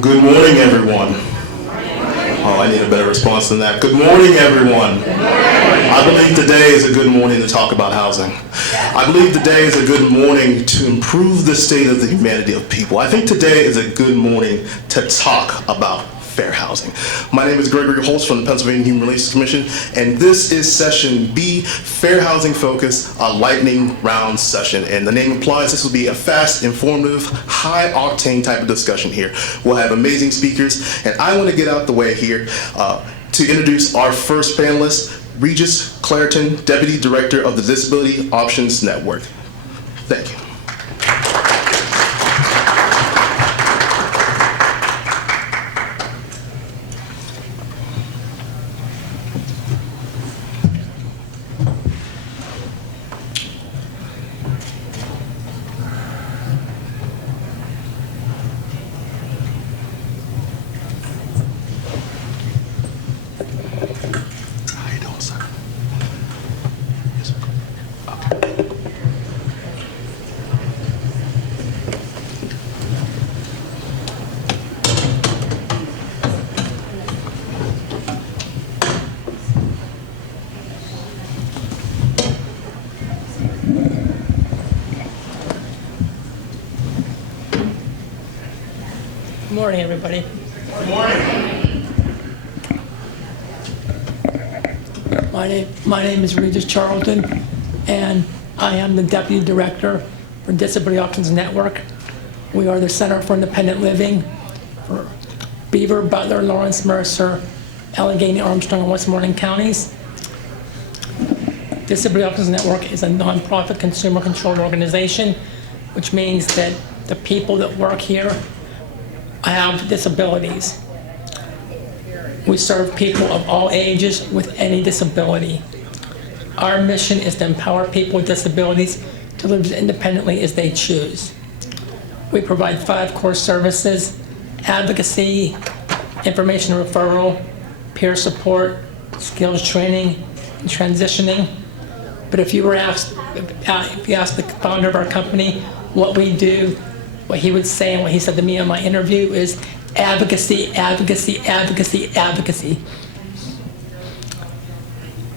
Good morning, everyone. Oh, I need a better response than that. Good morning, everyone. I believe today is a good morning to talk about housing. I believe today is a good morning to improve the state of the humanity of people. I think today is a good morning to talk about fair housing. My name is Gregory Holtz from the Pennsylvania Human Relations Commission, and this is Session B, Fair Housing Focus, a lightning round session. And the name implies this will be a fast, informative, high-octane type of discussion here. We'll have amazing speakers, and I want to get out the way here to introduce our first panelist, Regis Clareton, Deputy Director of the Disability Options Network. Thank you. Good morning, everybody. Good morning. My name is Regis Charlton, and I am the Deputy Director for Disability Options Network. We are the Center for Independent Living for Beaver, Butler, Lawrence, Mercer, Allegheny, Armstrong, and Westmoreland counties. Disability Options Network is a nonprofit consumer-controlled organization, which means that the people that work here have disabilities. We serve people of all ages with any disability. Our mission is to empower people with disabilities to live as independently as they choose. We provide 5 core services: advocacy, information referral, peer support, skills training, and transitioning. But if you asked the founder of our company what we do, what he would say and what he said to me in my interview is advocacy, advocacy, advocacy, advocacy.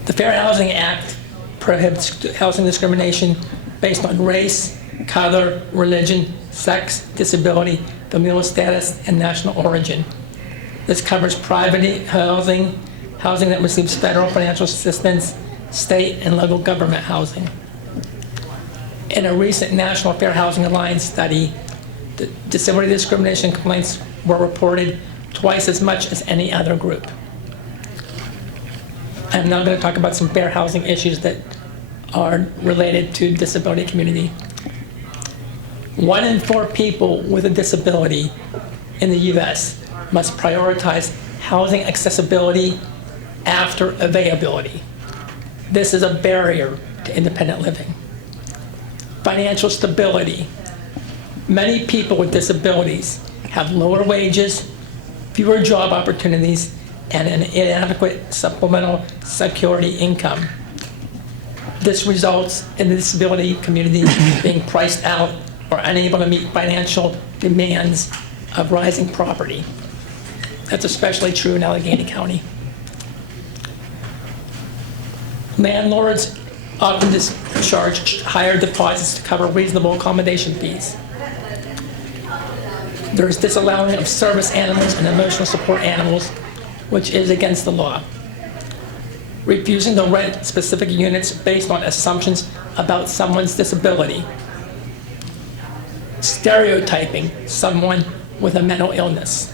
The Fair Housing Act prohibits housing discrimination based on race, color, religion, sex, disability, familial status, and national origin. This covers private housing, housing that receives federal financial assistance, state and local government housing. In a recent National Fair Housing Alliance study, the disability discrimination complaints were reported twice as much as any other group. I'm now going to talk about some fair housing issues that are related to the disability community. 1 in 4 people with a disability in the U.S. must prioritize housing accessibility after availability. This is a barrier to independent living. Financial stability. Many people with disabilities have lower wages, fewer job opportunities, and an inadequate supplemental security income. This results in the disability community being priced out or unable to meet financial demands of rising property. That's especially true in Allegheny County. Landlords often charge higher deposits to cover reasonable accommodation fees. There is disallowing of service animals and emotional support animals, which is against the law. Refusing to rent specific units based on assumptions about someone's disability. Stereotyping someone with a mental illness.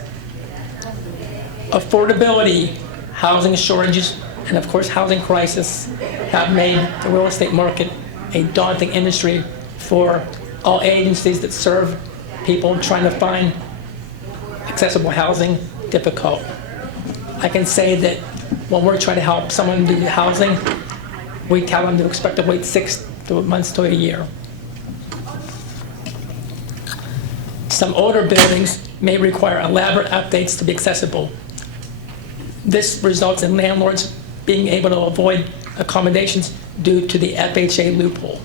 Affordability, housing shortages, and of course housing crisis have made the real estate market a daunting industry for all agencies that serve people trying to find accessible housing difficult. I can say that when we're trying to help someone do housing, we tell them to expect to wait 6 months to a year. Some older buildings may require elaborate updates to be accessible. This results in landlords being able to avoid accommodations due to the FHA loophole.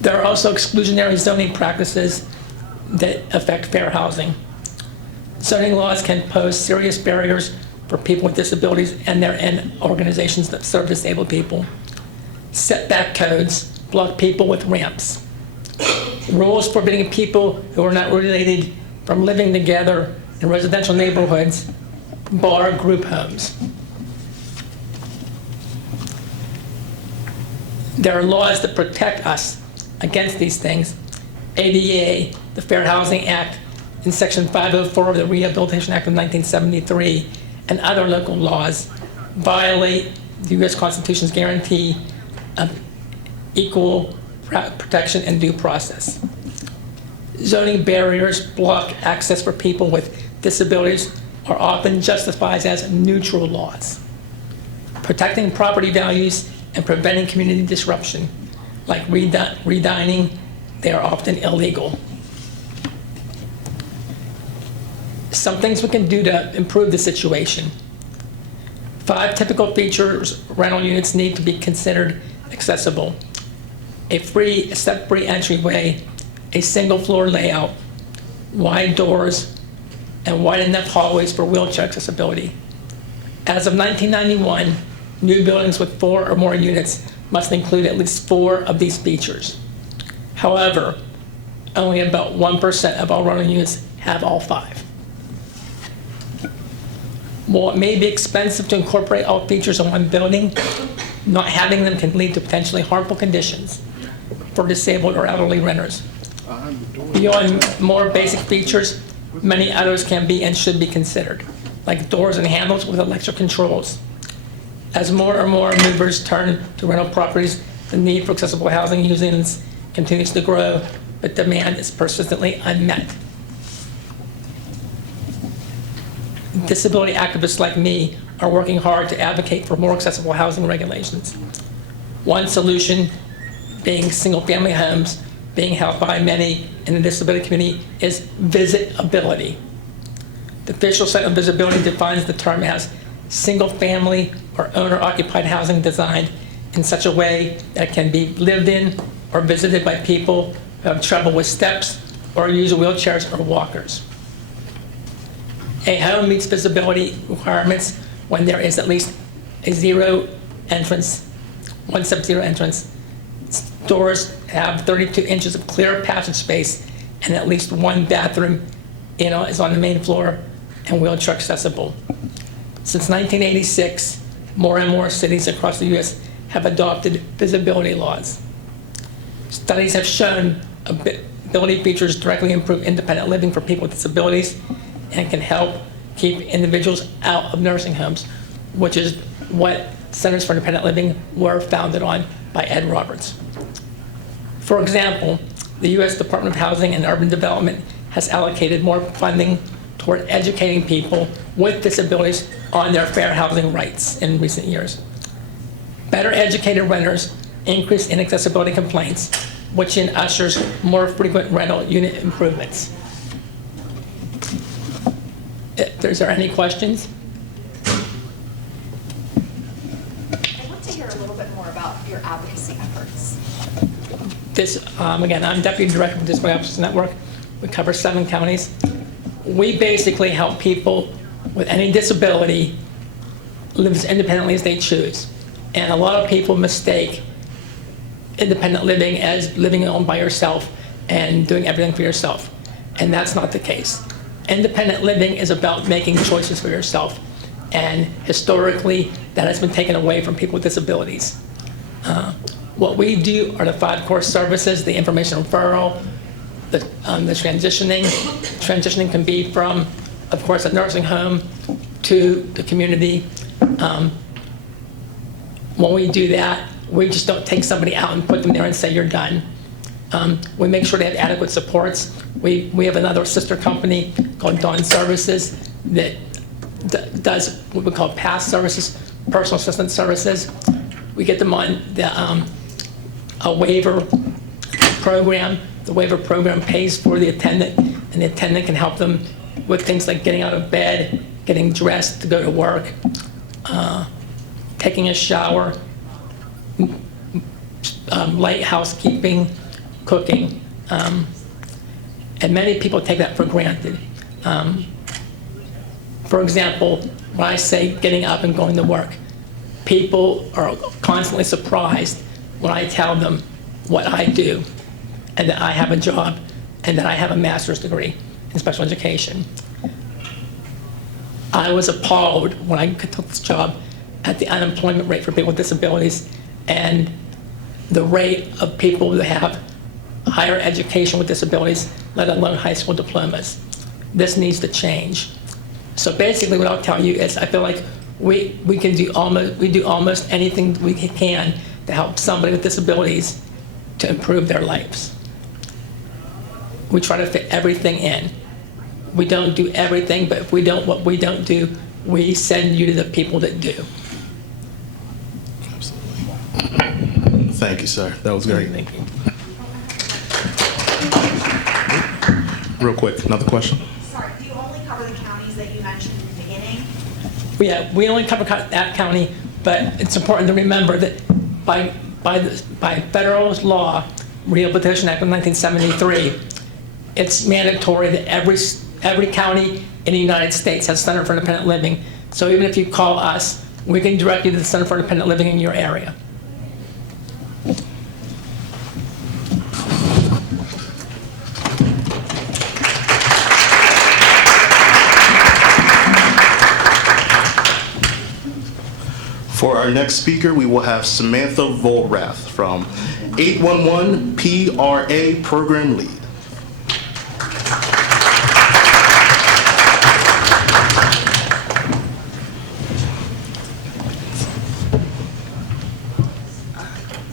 There are also exclusionary zoning practices that affect fair housing. Zoning laws can pose serious barriers for people with disabilities and organizations that serve disabled people. Setback codes block people with ramps. Rules forbidding people who are not related from living together in residential neighborhoods bar group homes. There are laws that protect us against these things. ADA, the Fair Housing Act, in Section 504 of the Rehabilitation Act of 1973, and other local laws violate the U.S. Constitution's guarantee of equal protection and due process. Zoning barriers block access for people with disabilities are often justified as neutral laws. Protecting property values and preventing community disruption, like redining, they are often illegal. Some things we can do to improve the situation. 5 typical features rental units need to be considered accessible. A step-free entryway, a single floor layout, wide doors, and wide enough hallways for wheelchair accessibility. As of 1991, new buildings with 4 or more units must include at least 4 of these features. However, only about 1% of all rental units have all 5. While it may be expensive to incorporate all features in one building, not having them can lead to potentially harmful conditions for disabled or elderly renters. Beyond more basic features, many others can be and should be considered, like doors and handles with electric controls. As more and more movers turn to rental properties, the need for accessible housing units continues to grow, but demand is persistently unmet. Disability activists like me are working hard to advocate for more accessible housing regulations. One solution being single-family homes being held by many in the disability community is visitability. The official site of visibility defines the term as single-family or owner-occupied housing designed in such a way that it can be lived in or visited by people who have trouble with steps or use wheelchairs or walkers. A home meets visibility requirements when there is at least a zero entrance, 1-0 entrance. Doors have 32 inches of clear passage space, and at least 1 bathroom is on the main floor and wheelchair accessible. Since 1986, more and more cities across the U.S. have adopted visibility laws. Studies have shown ability features directly improve independent living for people with disabilities and can help keep individuals out of nursing homes, which is what Centers for Independent Living were founded on by Ed Roberts. For example, the U.S. Department of Housing and Urban Development has allocated more funding toward educating people with disabilities on their fair housing rights in recent years. Better educated renters increase inaccessibility complaints, which in ushers more frequent rental unit improvements. Is there any questions? I'd love to hear a little bit more about your advocacy efforts. Again, I'm Deputy Director of Disability Officers Network. We cover 7 counties. We basically help people with any disability live as independently as they choose. And a lot of people mistake independent living as living alone by yourself and doing everything for yourself. And that's not the case. Independent living is about making choices for yourself. And historically, that has been taken away from people with disabilities. What we do are the 5 core services: the information referral, the transitioning. Transitioning can be from, of course, a nursing home to the community. When we do that, we just don't take somebody out and put them there and say you're done. We make sure they have adequate supports. We have another sister company called Dawn Services that does what we call PASS services, personal assistance services. We get them on a waiver program. The waiver program pays for the attendant, and the attendant can help them with things like getting out of bed, getting dressed to go to work, taking a shower, light housekeeping, cooking. And many people take that for granted. For example, when I say getting up and going to work, people are constantly surprised when I tell them what I do and that I have a job and that I have a master's degree in special education. I was appalled when I took this job at the unemployment rate for people with disabilities and the rate of people that have higher education with disabilities, let alone high school diplomas. This needs to change. So basically what I'll tell you is I feel like we do almost anything we can to help somebody with disabilities to improve their lives. We try to fit everything in. We don't do everything, but if we don't, what we don't do, we send you to the people that do. Thank you, sir. That was great. Thank you. Real quick, another question? Sorry, do you only cover the counties that you mentioned in the beginning? Yeah, we only cover that county, but it's important to remember that by federal law, Rehabilitation Act of 1973, it's mandatory that every county in the United States has Center for Independent Living. So even if you call us, we can direct you to the Center for Independent Living in your area. For our next speaker, we will have Samantha Volrath from 811 PRA Program Lead.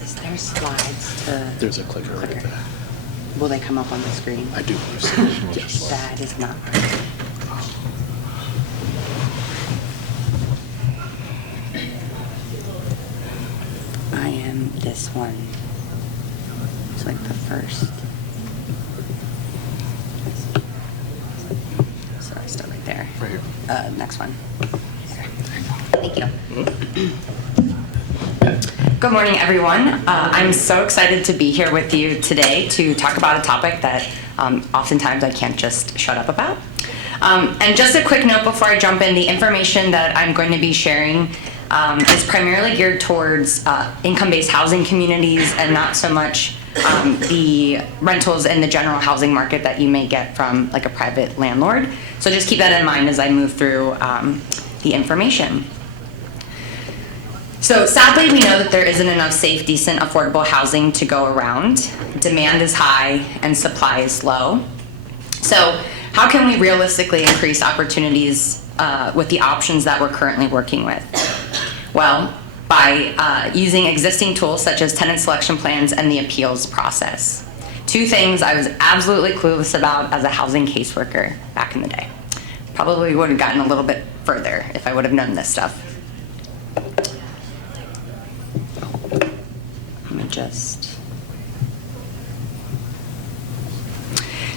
Is there slides to... There's a clicker right there. Will they come up on the screen? I do believe so. Yes. That is not right. I am this one. It's like the first. So I start right there. Right here. Next one. Thank you. Good morning, everyone. I'm so excited to be here with you today to talk about a topic that oftentimes I can't just shut up about. And just a quick note before I jump in, the information that I'm going to be sharing is primarily geared towards income-based housing communities and not so much the rentals in the general housing market that you may get from like a private landlord. So just keep that in mind as I move through the information. So sadly, we know that there isn't enough safe, decent, affordable housing to go around. Demand is high and supply is low. So how can we realistically increase opportunities with the options that we're currently working with? Well, by using existing tools such as tenant selection plans and the appeals process. Two things I was absolutely clueless about as a housing caseworker back in the day. Probably would have gotten a little bit further if I would have known this stuff. Let me just...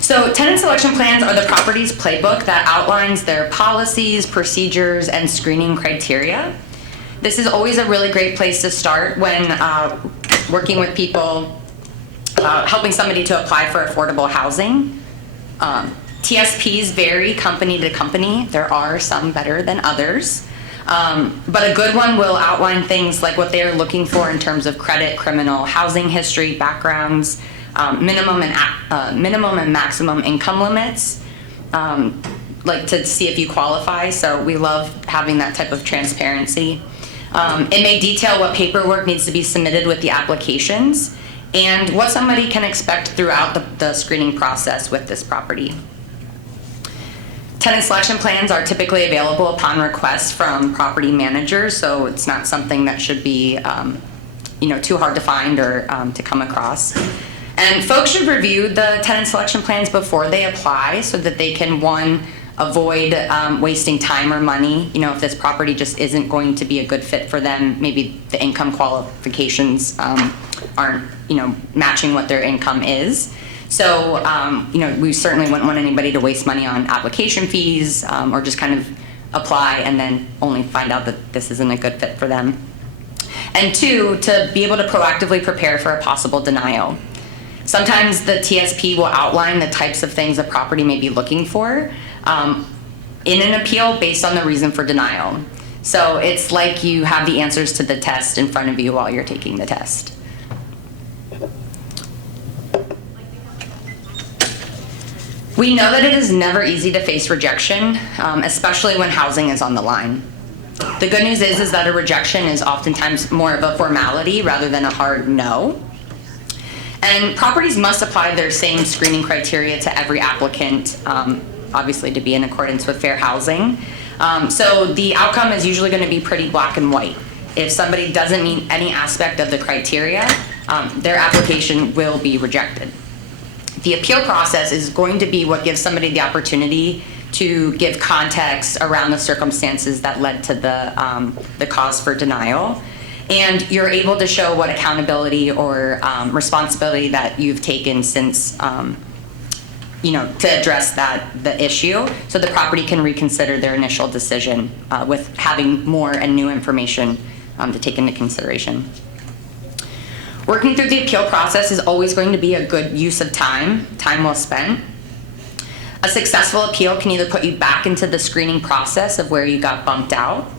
So tenant selection plans are the property's playbook that outlines their policies, procedures, and screening criteria. This is always a really great place to start when working with people, helping somebody to apply for affordable housing. TSPs vary company to company. There are some better than others. But a good one will outline things like what they are looking for in terms of credit, criminal, housing history, backgrounds, minimum and maximum income limits, like to see if you qualify. So we love having that type of transparency. It may detail what paperwork needs to be submitted with the applications and what somebody can expect throughout the screening process with this property. Tenant selection plans are typically available upon request from property managers, so it's not something that should be too hard to find or to come across. And folks should review the tenant selection plans before they apply so that they can, one, avoid wasting time or money. If this property just isn't going to be a good fit for them, maybe the income qualifications aren't matching what their income is. So we certainly wouldn't want anybody to waste money on application fees or just kind of apply and then only find out that this isn't a good fit for them. And two, to be able to proactively prepare for a possible denial. Sometimes the TSP will outline the types of things a property may be looking for in an appeal based on the reason for denial. So it's like you have the answers to the test in front of you while you're taking the test. We know that it is never easy to face rejection, especially when housing is on the line. The good news is that a rejection is oftentimes more of a formality rather than a hard no. And properties must apply their same screening criteria to every applicant, obviously to be in accordance with fair housing. So the outcome is usually going to be pretty black and white. If somebody doesn't meet any aspect of the criteria, their application will be rejected. The appeal process is going to be what gives somebody the opportunity to give context around the circumstances that led to the cause for denial. And you're able to show what accountability or responsibility that you've taken since, to address the issue, so the property can reconsider their initial decision with having more and new information to take into consideration. Working through the appeal process is always going to be a good use of time well spent. A successful appeal can either put you back into the screening process of where you got bumped out,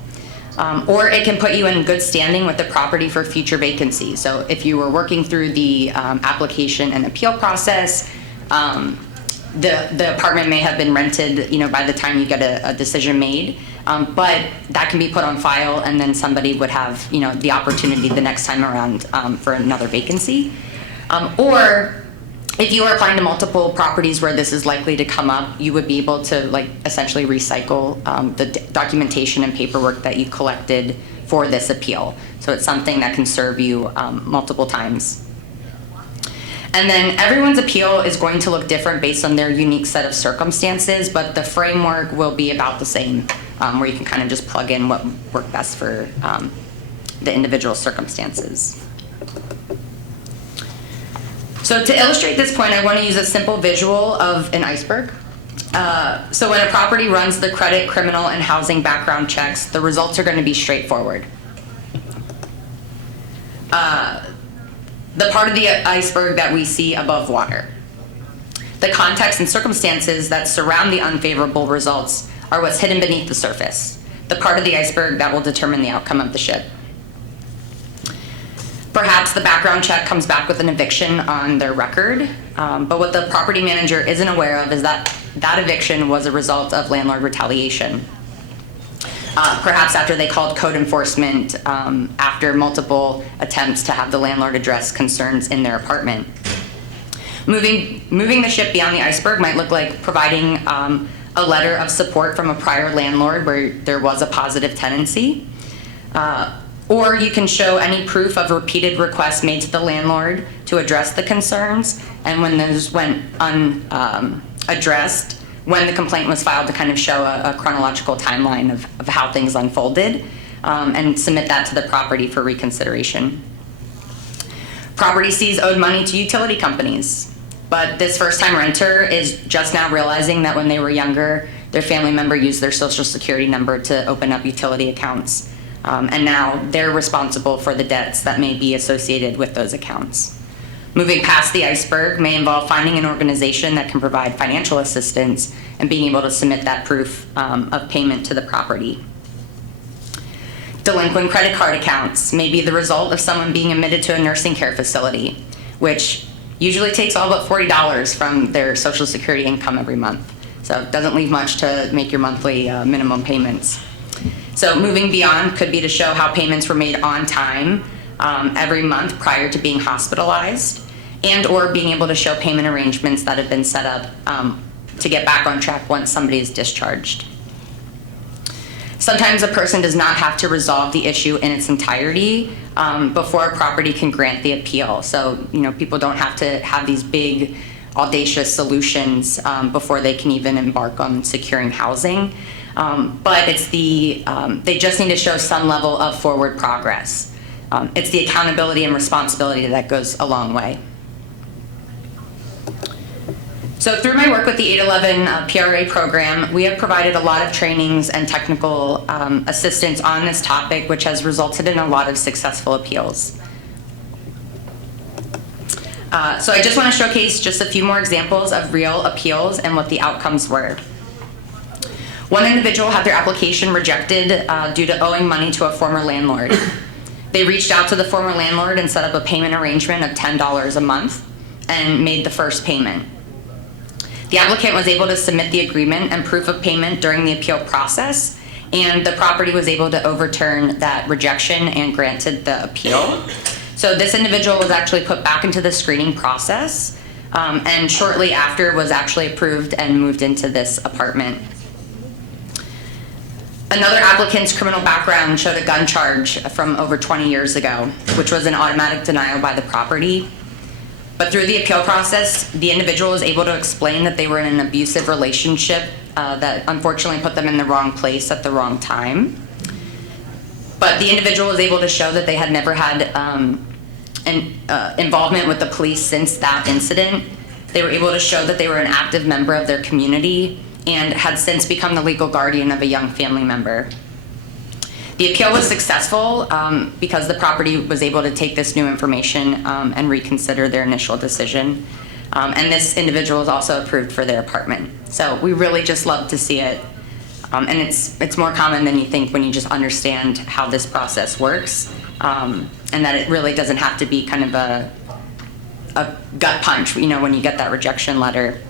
or it can put you in good standing with the property for future vacancies. So if you were working through the application and appeal process, the apartment may have been rented, by the time you get a decision made, but that can be put on file, and then somebody would have, the opportunity the next time around for another vacancy. Or if you are applying to multiple properties where this is likely to come up, you would be able to essentially recycle the documentation and paperwork that you collected for this appeal. So it's something that can serve you multiple times. And then everyone's appeal is going to look different based on their unique set of circumstances, but the framework will be about the same, where you can kind of just plug in what worked best for the individual circumstances. So to illustrate this point, I want to use a simple visual of an iceberg. So when a property runs the credit, criminal, and housing background checks, the results are going to be straightforward. The part of the iceberg that we see above water. The context and circumstances that surround the unfavorable results are what's hidden beneath the surface, the part of the iceberg that will determine the outcome of the ship. Perhaps the background check comes back with an eviction on their record, but what the property manager isn't aware of is that that eviction was a result of landlord retaliation. Perhaps after they called code enforcement after multiple attempts to have the landlord address concerns in their apartment. Moving the ship beyond the iceberg might look like providing a letter of support from a prior landlord where there was a positive tenancy. Or you can show any proof of repeated requests made to the landlord to address the concerns, and when those went unaddressed, when the complaint was filed, to kind of show a chronological timeline of how things unfolded, and submit that to the property for reconsideration. Property C's owed money to utility companies, but this first-time renter is just now realizing that when they were younger, their family member used their social security number to open up utility accounts. And now they're responsible for the debts that may be associated with those accounts. Moving past the iceberg may involve finding an organization that can provide financial assistance and being able to submit that proof of payment to the property. Delinquent credit card accounts may be the result of someone being admitted to a nursing care facility, which usually takes all but $40 from their Social Security income every month. So it doesn't leave much to make your monthly minimum payments. So moving beyond could be to show how payments were made on time every month prior to being hospitalized, and or being able to show payment arrangements that have been set up to get back on track once somebody is discharged. Sometimes a person does not have to resolve the issue in its entirety before a property can grant the appeal. So, people don't have to have these big, audacious solutions before they can even embark on securing housing. But it's they just need to show some level of forward progress. It's the accountability and responsibility that goes a long way. So through my work with the 811 PRA program, we have provided a lot of trainings and technical assistance on this topic, which has resulted in a lot of successful appeals. So I just want to showcase just a few more examples of real appeals and what the outcomes were. One individual had their application rejected due to owing money to a former landlord. They reached out to the former landlord and set up a payment arrangement of $10 a month and made the first payment. The applicant was able to submit the agreement and proof of payment during the appeal process, and the property was able to overturn that rejection and granted the appeal. So this individual was actually put back into the screening process, and shortly after was actually approved and moved into this apartment. Another applicant's criminal background showed a gun charge from over 20 years ago, which was an automatic denial by the property. But through the appeal process, the individual was able to explain that they were in an abusive relationship that unfortunately put them in the wrong place at the wrong time. But the individual was able to show that they had never had involvement with the police since that incident. They were able to show that they were an active member of their community and had since become the legal guardian of a young family member. The appeal was successful because the property was able to take this new information and reconsider their initial decision. And this individual was also approved for their apartment. So we really just love to see it. And it's more common than you think when you just understand how this process works, and that it really doesn't have to be kind of a gut punch, you know, when you get that rejection letter.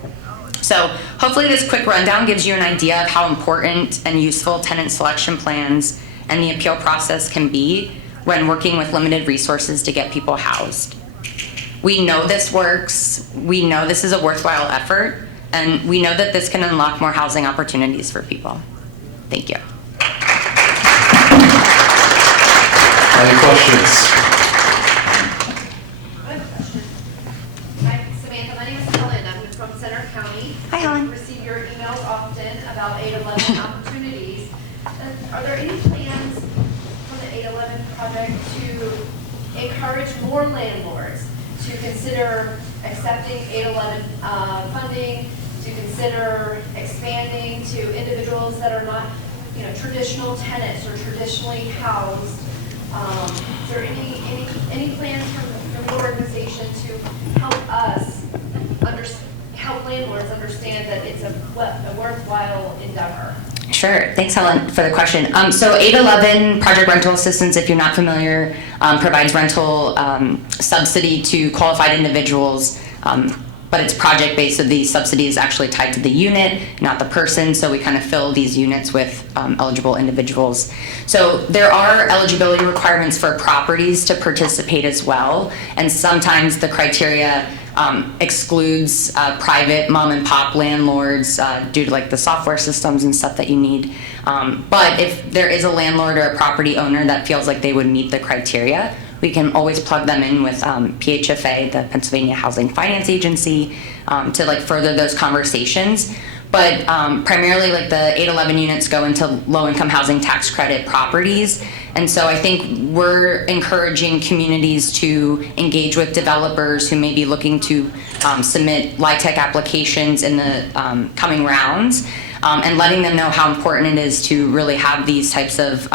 So hopefully this quick rundown gives you an idea of how important and useful tenant selection plans and the appeal process can be when working with limited resources to get people housed. We know this works, we know this is a worthwhile effort, and we know that this can unlock more housing opportunities for people. Thank you. Any questions? I have a question. Hi, Samantha. My name is Helen. I'm from Center County. Hi, Helen. I receive your emails often about 811 opportunities. Are there any plans from the 811 project to encourage more landlords to consider accepting 811 funding, to consider expanding to individuals that are not, you know, traditional tenants or traditionally housed? Is there any plans from your organization to help us help landlords understand that it's a worthwhile endeavor? Sure, thanks Helen for the question. So 811 Project Rental Assistance, if you're not familiar, provides rental subsidy to qualified individuals, but it's project-based, so the subsidy is actually tied to the unit, not the person, so we kind of fill these units with eligible individuals. So there are eligibility requirements for properties to participate as well, and sometimes the criteria excludes private mom and pop landlords due to like the software systems and stuff that you need. But if there is a landlord or a property owner that feels like they would meet the criteria, we can always plug them in with PHFA, the Pennsylvania Housing Finance Agency, to like further those conversations. But primarily like the 811 units go into low-income housing tax credit properties. And so I think we're encouraging communities to engage with developers who may be looking to submit LIHTC applications in the coming rounds, and letting them know how important it is to really have these types of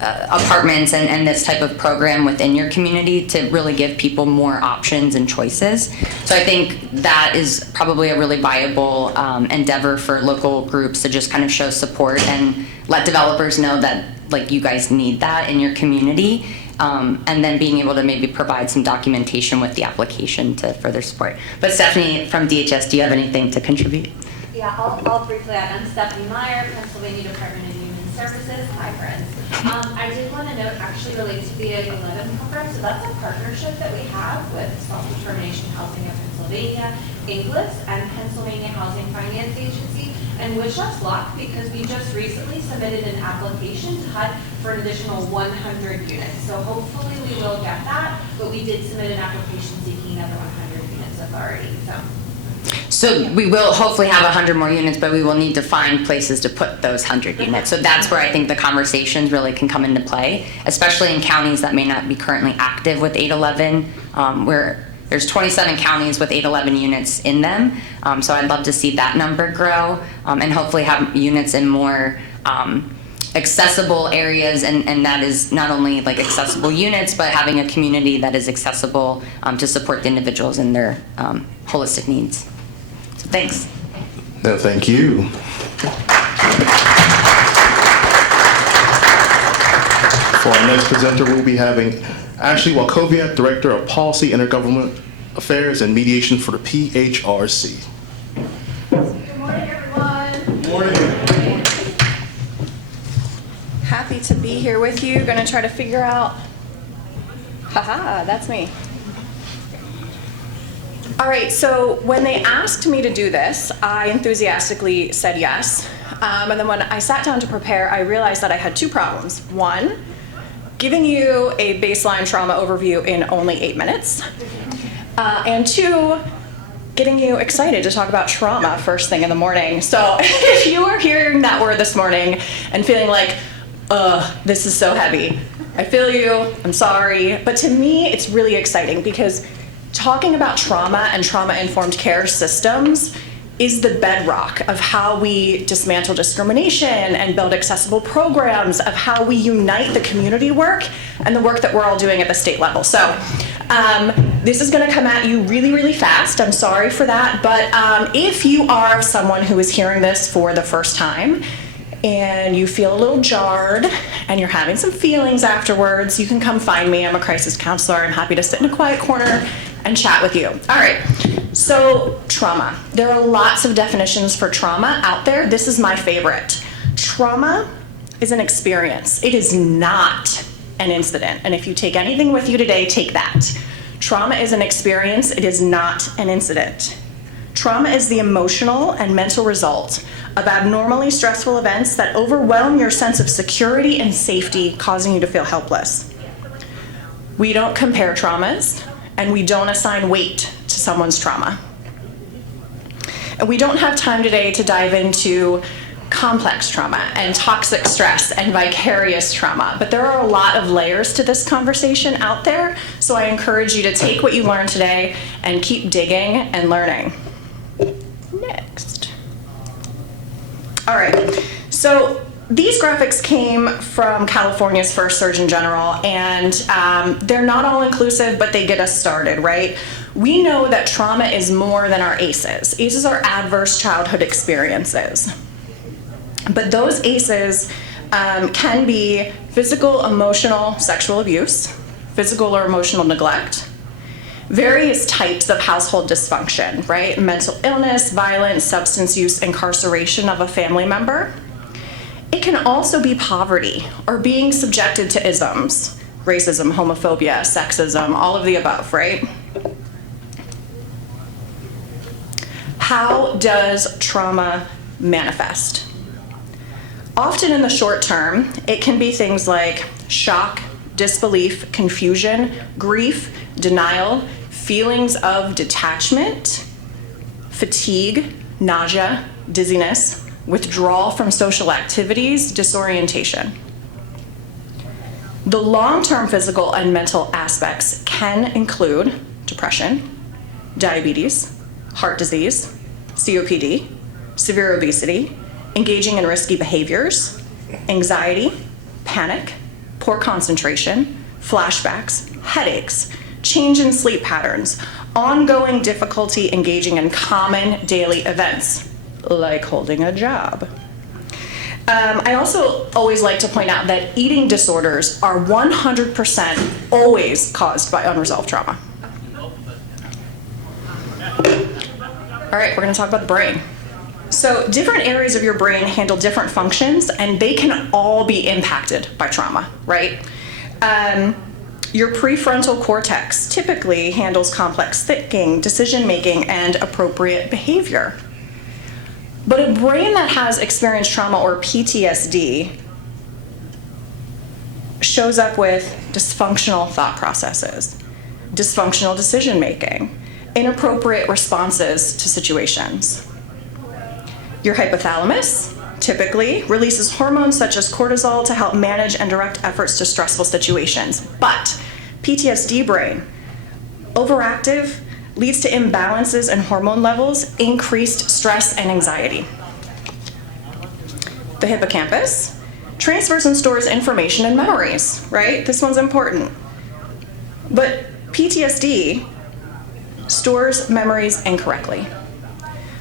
apartments and this type of program within your community to really give people more options and choices. So I think that is probably a really viable endeavor for local groups to just kind of show support and let developers know that like you guys need that in your community, and then being able to maybe provide some documentation with the application to further support. But Stephanie from DHS, do you have anything to contribute? Yeah, I'll briefly add. I'm Stephanie Meyer, Pennsylvania Department of Human Services. Hi, friends. I did want to note, actually related to the 811 program, so that's a partnership that we have with Self-Determination Housing of Pennsylvania, Inglis, and Pennsylvania Housing Finance Agency. And wish us luck, because we just recently submitted an application to HUD for an additional 100 units. So hopefully we will get that, but we did submit an application seeking another 100 units authority. So we will hopefully have 100 more units, but we will need to find places to put those 100 units. So that's where I think the conversations really can come into play, especially in counties that may not be currently active with 811, where there's 27 counties with 811 units in them. So I'd love to see that number grow, and hopefully have units in more accessible areas, and that is not only like accessible units, but having a community that is accessible to support the individuals in their holistic needs. So thanks. No, thank you. For our next presenter, we'll be having Ashley Walkowiak, Director of Policy, Intergovernment Affairs, and Mediation for the PHRC. Good morning, everyone. Good morning. Happy to be here with you. Gonna try to figure out, haha, that's me. All right, so when they asked me to do this, I enthusiastically said yes. And then when I sat down to prepare, I realized that I had two problems. One, giving you a baseline trauma overview in only 8 minutes. And two, getting you excited to talk about trauma first thing in the morning. So if you are hearing that word this morning and feeling like, this is so heavy, I feel you, I'm sorry. But to me, it's really exciting because talking about trauma and trauma-informed care systems is the bedrock of how we dismantle discrimination and build accessible programs, of how we unite the community work and the work that we're all doing at the state level. So this is gonna come at you really, really fast. I'm sorry for that. But if you are someone who is hearing this for the first time and you feel a little jarred and you're having some feelings afterwards, you can come find me. I'm a crisis counselor. I'm happy to sit in a quiet corner and chat with you. All right, so trauma. There are lots of definitions for trauma out there. This is my favorite. Trauma is an experience. It is not an incident. And if you take anything with you today, take that. Trauma is an experience. It is not an incident. Trauma is the emotional and mental result of abnormally stressful events that overwhelm your sense of security and safety, causing you to feel helpless. We don't compare traumas, and we don't assign weight to someone's trauma. And we don't have time today to dive into complex trauma and toxic stress and vicarious trauma, but there are a lot of layers to this conversation out there, so I encourage you to take what you learned today and keep digging and learning. Next. All right, so these graphics came from California's first Surgeon General, and they're not all inclusive, but they get us started, right? We know that trauma is more than our ACEs. ACEs are adverse childhood experiences. But those ACEs can be physical, emotional, sexual abuse, physical or emotional neglect, various types of household dysfunction, right? Mental illness, violence, substance use, incarceration of a family member. It can also be poverty or being subjected to isms, racism, homophobia, sexism, all of the above, right? How does trauma manifest? Often in the short term, it can be things like shock, disbelief, confusion, grief, denial, feelings of detachment, fatigue, nausea, dizziness, withdrawal from social activities, disorientation. The long-term physical and mental aspects can include depression, diabetes, heart disease, COPD, severe obesity, engaging in risky behaviors, anxiety, panic, poor concentration, flashbacks, headaches, change in sleep patterns, ongoing difficulty engaging in common daily events, like holding a job. I also always like to point out that eating disorders are 100% always caused by unresolved trauma. All right, we're gonna talk about the brain. So different areas of your brain handle different functions, and they can all be impacted by trauma, right? Your prefrontal cortex typically handles complex thinking, decision-making, and appropriate behavior. But a brain that has experienced trauma or PTSD shows up with dysfunctional thought processes, dysfunctional decision-making, inappropriate responses to situations. Your hypothalamus typically releases hormones such as cortisol to help manage and direct efforts to stressful situations. But PTSD brain, overactive, leads to imbalances in hormone levels, increased stress and anxiety. The hippocampus transfers and stores information and memories, right? This one's important. But PTSD stores memories incorrectly.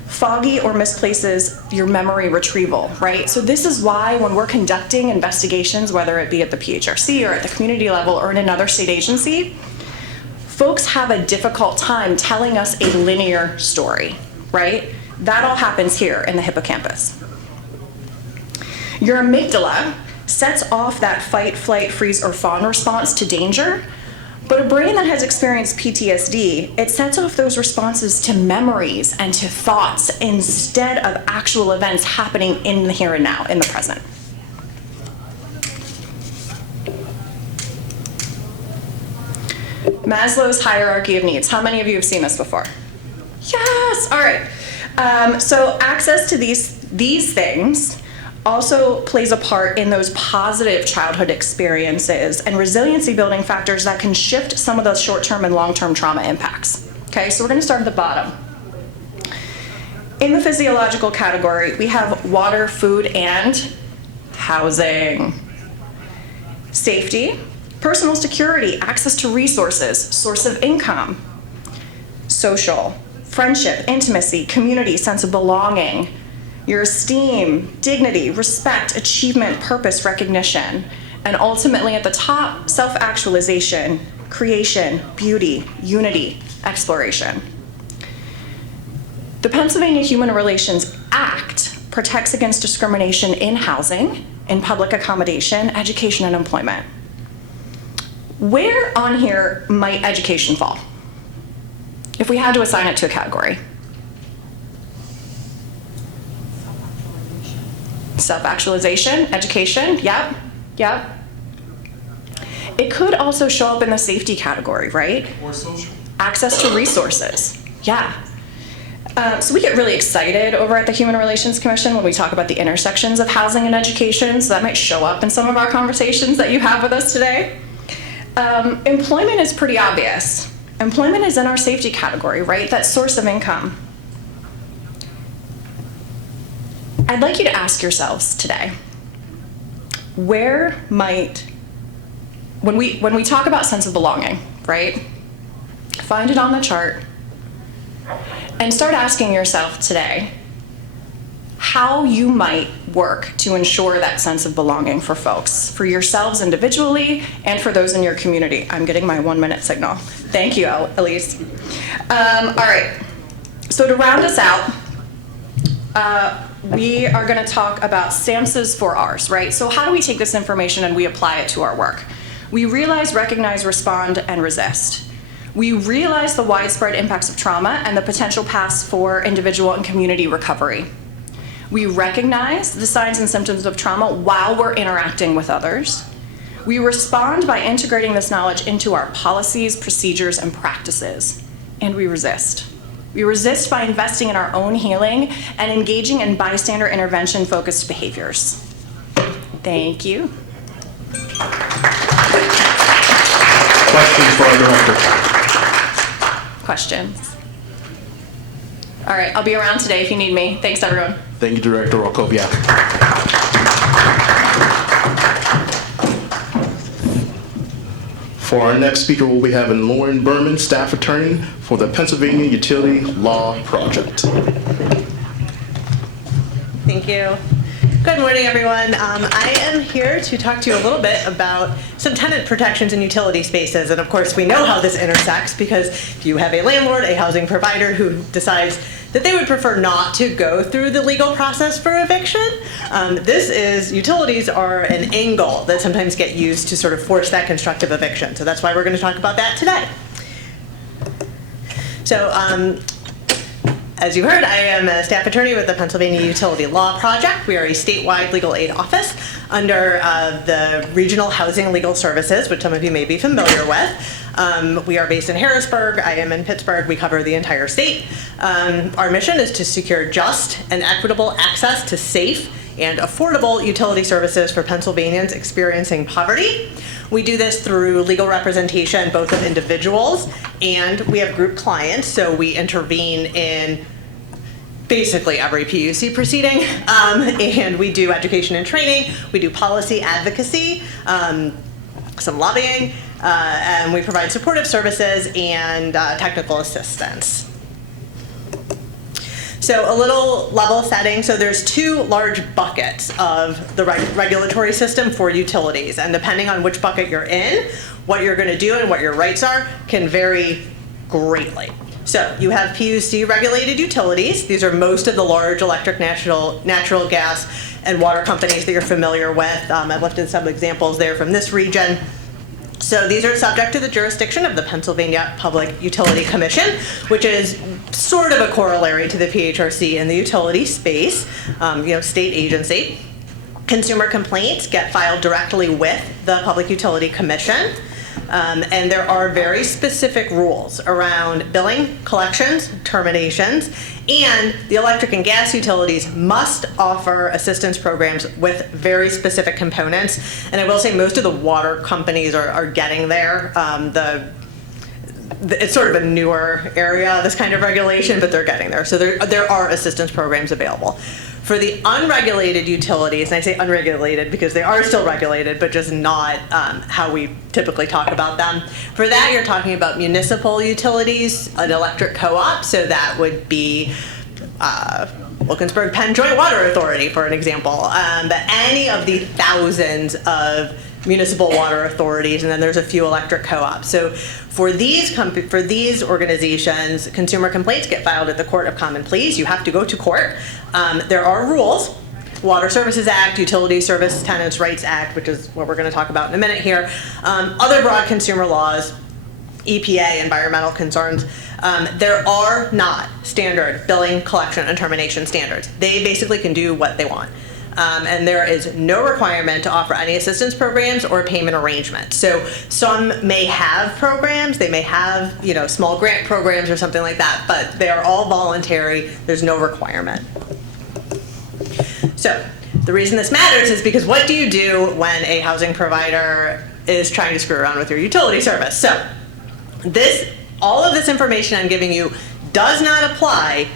Foggy or misplaces your memory retrieval, right? So this is why when we're conducting investigations, whether it be at the PHRC or at the community level or in another state agency, folks have a difficult time telling us a linear story, right? That all happens here in the hippocampus. Your amygdala sets off that fight, flight, freeze, or fawn response to danger, but a brain that has experienced PTSD, it sets off those responses to memories and to thoughts instead of actual events happening in the here and now, in the present. Maslow's hierarchy of needs. How many of you have seen this before? Yes, all right. So access to these things also plays a part in those positive childhood experiences and resiliency building factors that can shift some of those short-term and long-term trauma impacts. Okay, so we're gonna start at the bottom. In the physiological category, we have water, food, and housing. Safety, personal security, access to resources, source of income. Social, friendship, intimacy, community, sense of belonging, your esteem, dignity, respect, achievement, purpose, recognition, and ultimately at the top, self-actualization, creation, beauty, unity, exploration. The Pennsylvania Human Relations Act protects against discrimination in housing, in public accommodation, education, and employment. Where on here might education fall? If we had to assign it to a category. Self-actualization, education, yep. It could also show up in the safety category, right? Or social. Access to resources, yeah. So we get really excited over at the Human Relations Commission when we talk about the intersections of housing and education, so that might show up in some of our conversations that you have with us today. Employment is pretty obvious. Employment is in our safety category, right? That source of income. I'd like you to ask yourselves today, where might, when we talk about sense of belonging, right? Find it on the chart and start asking yourself today how you might work to ensure that sense of belonging for folks, for yourselves individually and for those in your community. I'm getting my 1-minute signal. Thank you, Elise. All right, so to round us out, we are going to talk about SAMHSA's 4 Rs, right? So how do we take this information and we apply it to our work? We realize, recognize, respond, and resist. We realize the widespread impacts of trauma and the potential paths for individual and community recovery. We recognize the signs and symptoms of trauma while we're interacting with others. We respond by integrating this knowledge into our policies, procedures, and practices. And we resist. We resist by investing in our own healing and engaging in bystander intervention-focused behaviors. Thank you. Questions for our director? Questions? All right, I'll be around today if you need me. Thanks, everyone. Thank you, Director Rokoviak. For our next speaker, we'll be having Lauren Berman, staff attorney for the Pennsylvania Utility Law Project. Thank you. Good morning, everyone. I am here to talk to you a little bit about some tenant protections in utility spaces. And of course, we know how this intersects because if you have a landlord, a housing provider who decides that they would prefer not to go through the legal process for eviction, utilities are an angle that sometimes get used to sort of force that constructive eviction. So that's why we're going to talk about that today. So, as you heard, I am a staff attorney with the Pennsylvania Utility Law Project. We are a statewide legal aid office under the Regional Housing Legal Services, which some of you may be familiar with. We are based in Harrisburg. I am in Pittsburgh. We cover the entire state. Our mission is to secure just and equitable access to safe and affordable utility services for Pennsylvanians experiencing poverty. We do this through legal representation, both of individuals and we have group clients. So we intervene in basically every PUC proceeding, and we do education and training, we do policy advocacy, some lobbying, and we provide supportive services and technical assistance. So a little level setting, so there's two large buckets of the regulatory system for utilities, and depending on which bucket you're in, what you're going to do and what your rights are can vary greatly. So you have PUC regulated utilities. These are most of the large electric, natural gas, and water companies that you're familiar with. I've lifted some examples there from this region. So these are subject to the jurisdiction of the Pennsylvania Public Utility Commission, which is sort of a corollary to the PHRC in the utility space, state agency. Consumer complaints get filed directly with the Public Utility Commission. And there are very specific rules around billing, collections, terminations, and the electric and gas utilities must offer assistance programs with very specific components. And I will say most of the water companies are getting there. It's sort of a newer area, this kind of regulation, but they're getting there. So there are assistance programs available. For the unregulated utilities, and I say unregulated because they are still regulated, but just not how we typically talk about them. For that, you're talking about municipal utilities, an electric co-op, so that would be Wilkinsburg Penn Joint Water Authority, for an example. But any of the thousands of municipal water authorities, and then there's a few electric co-ops. So for these organizations, consumer complaints get filed at the Court of Common Pleas. You have to go to court. There are rules. Water Services Act, Utility Service Tenants' Rights Act, which is what we're going to talk about in a minute here. Other broad consumer laws, EPA, environmental concerns. There are not standard billing, collection, and termination standards. They basically can do what they want. And there is no requirement to offer any assistance programs or payment arrangements. So some may have programs, they may have, small grant programs or something like that, but they are all voluntary. There's no requirement. So the reason this matters is because what do you do when a housing provider is trying to screw around with your utility service? So all of this information I'm giving you does not apply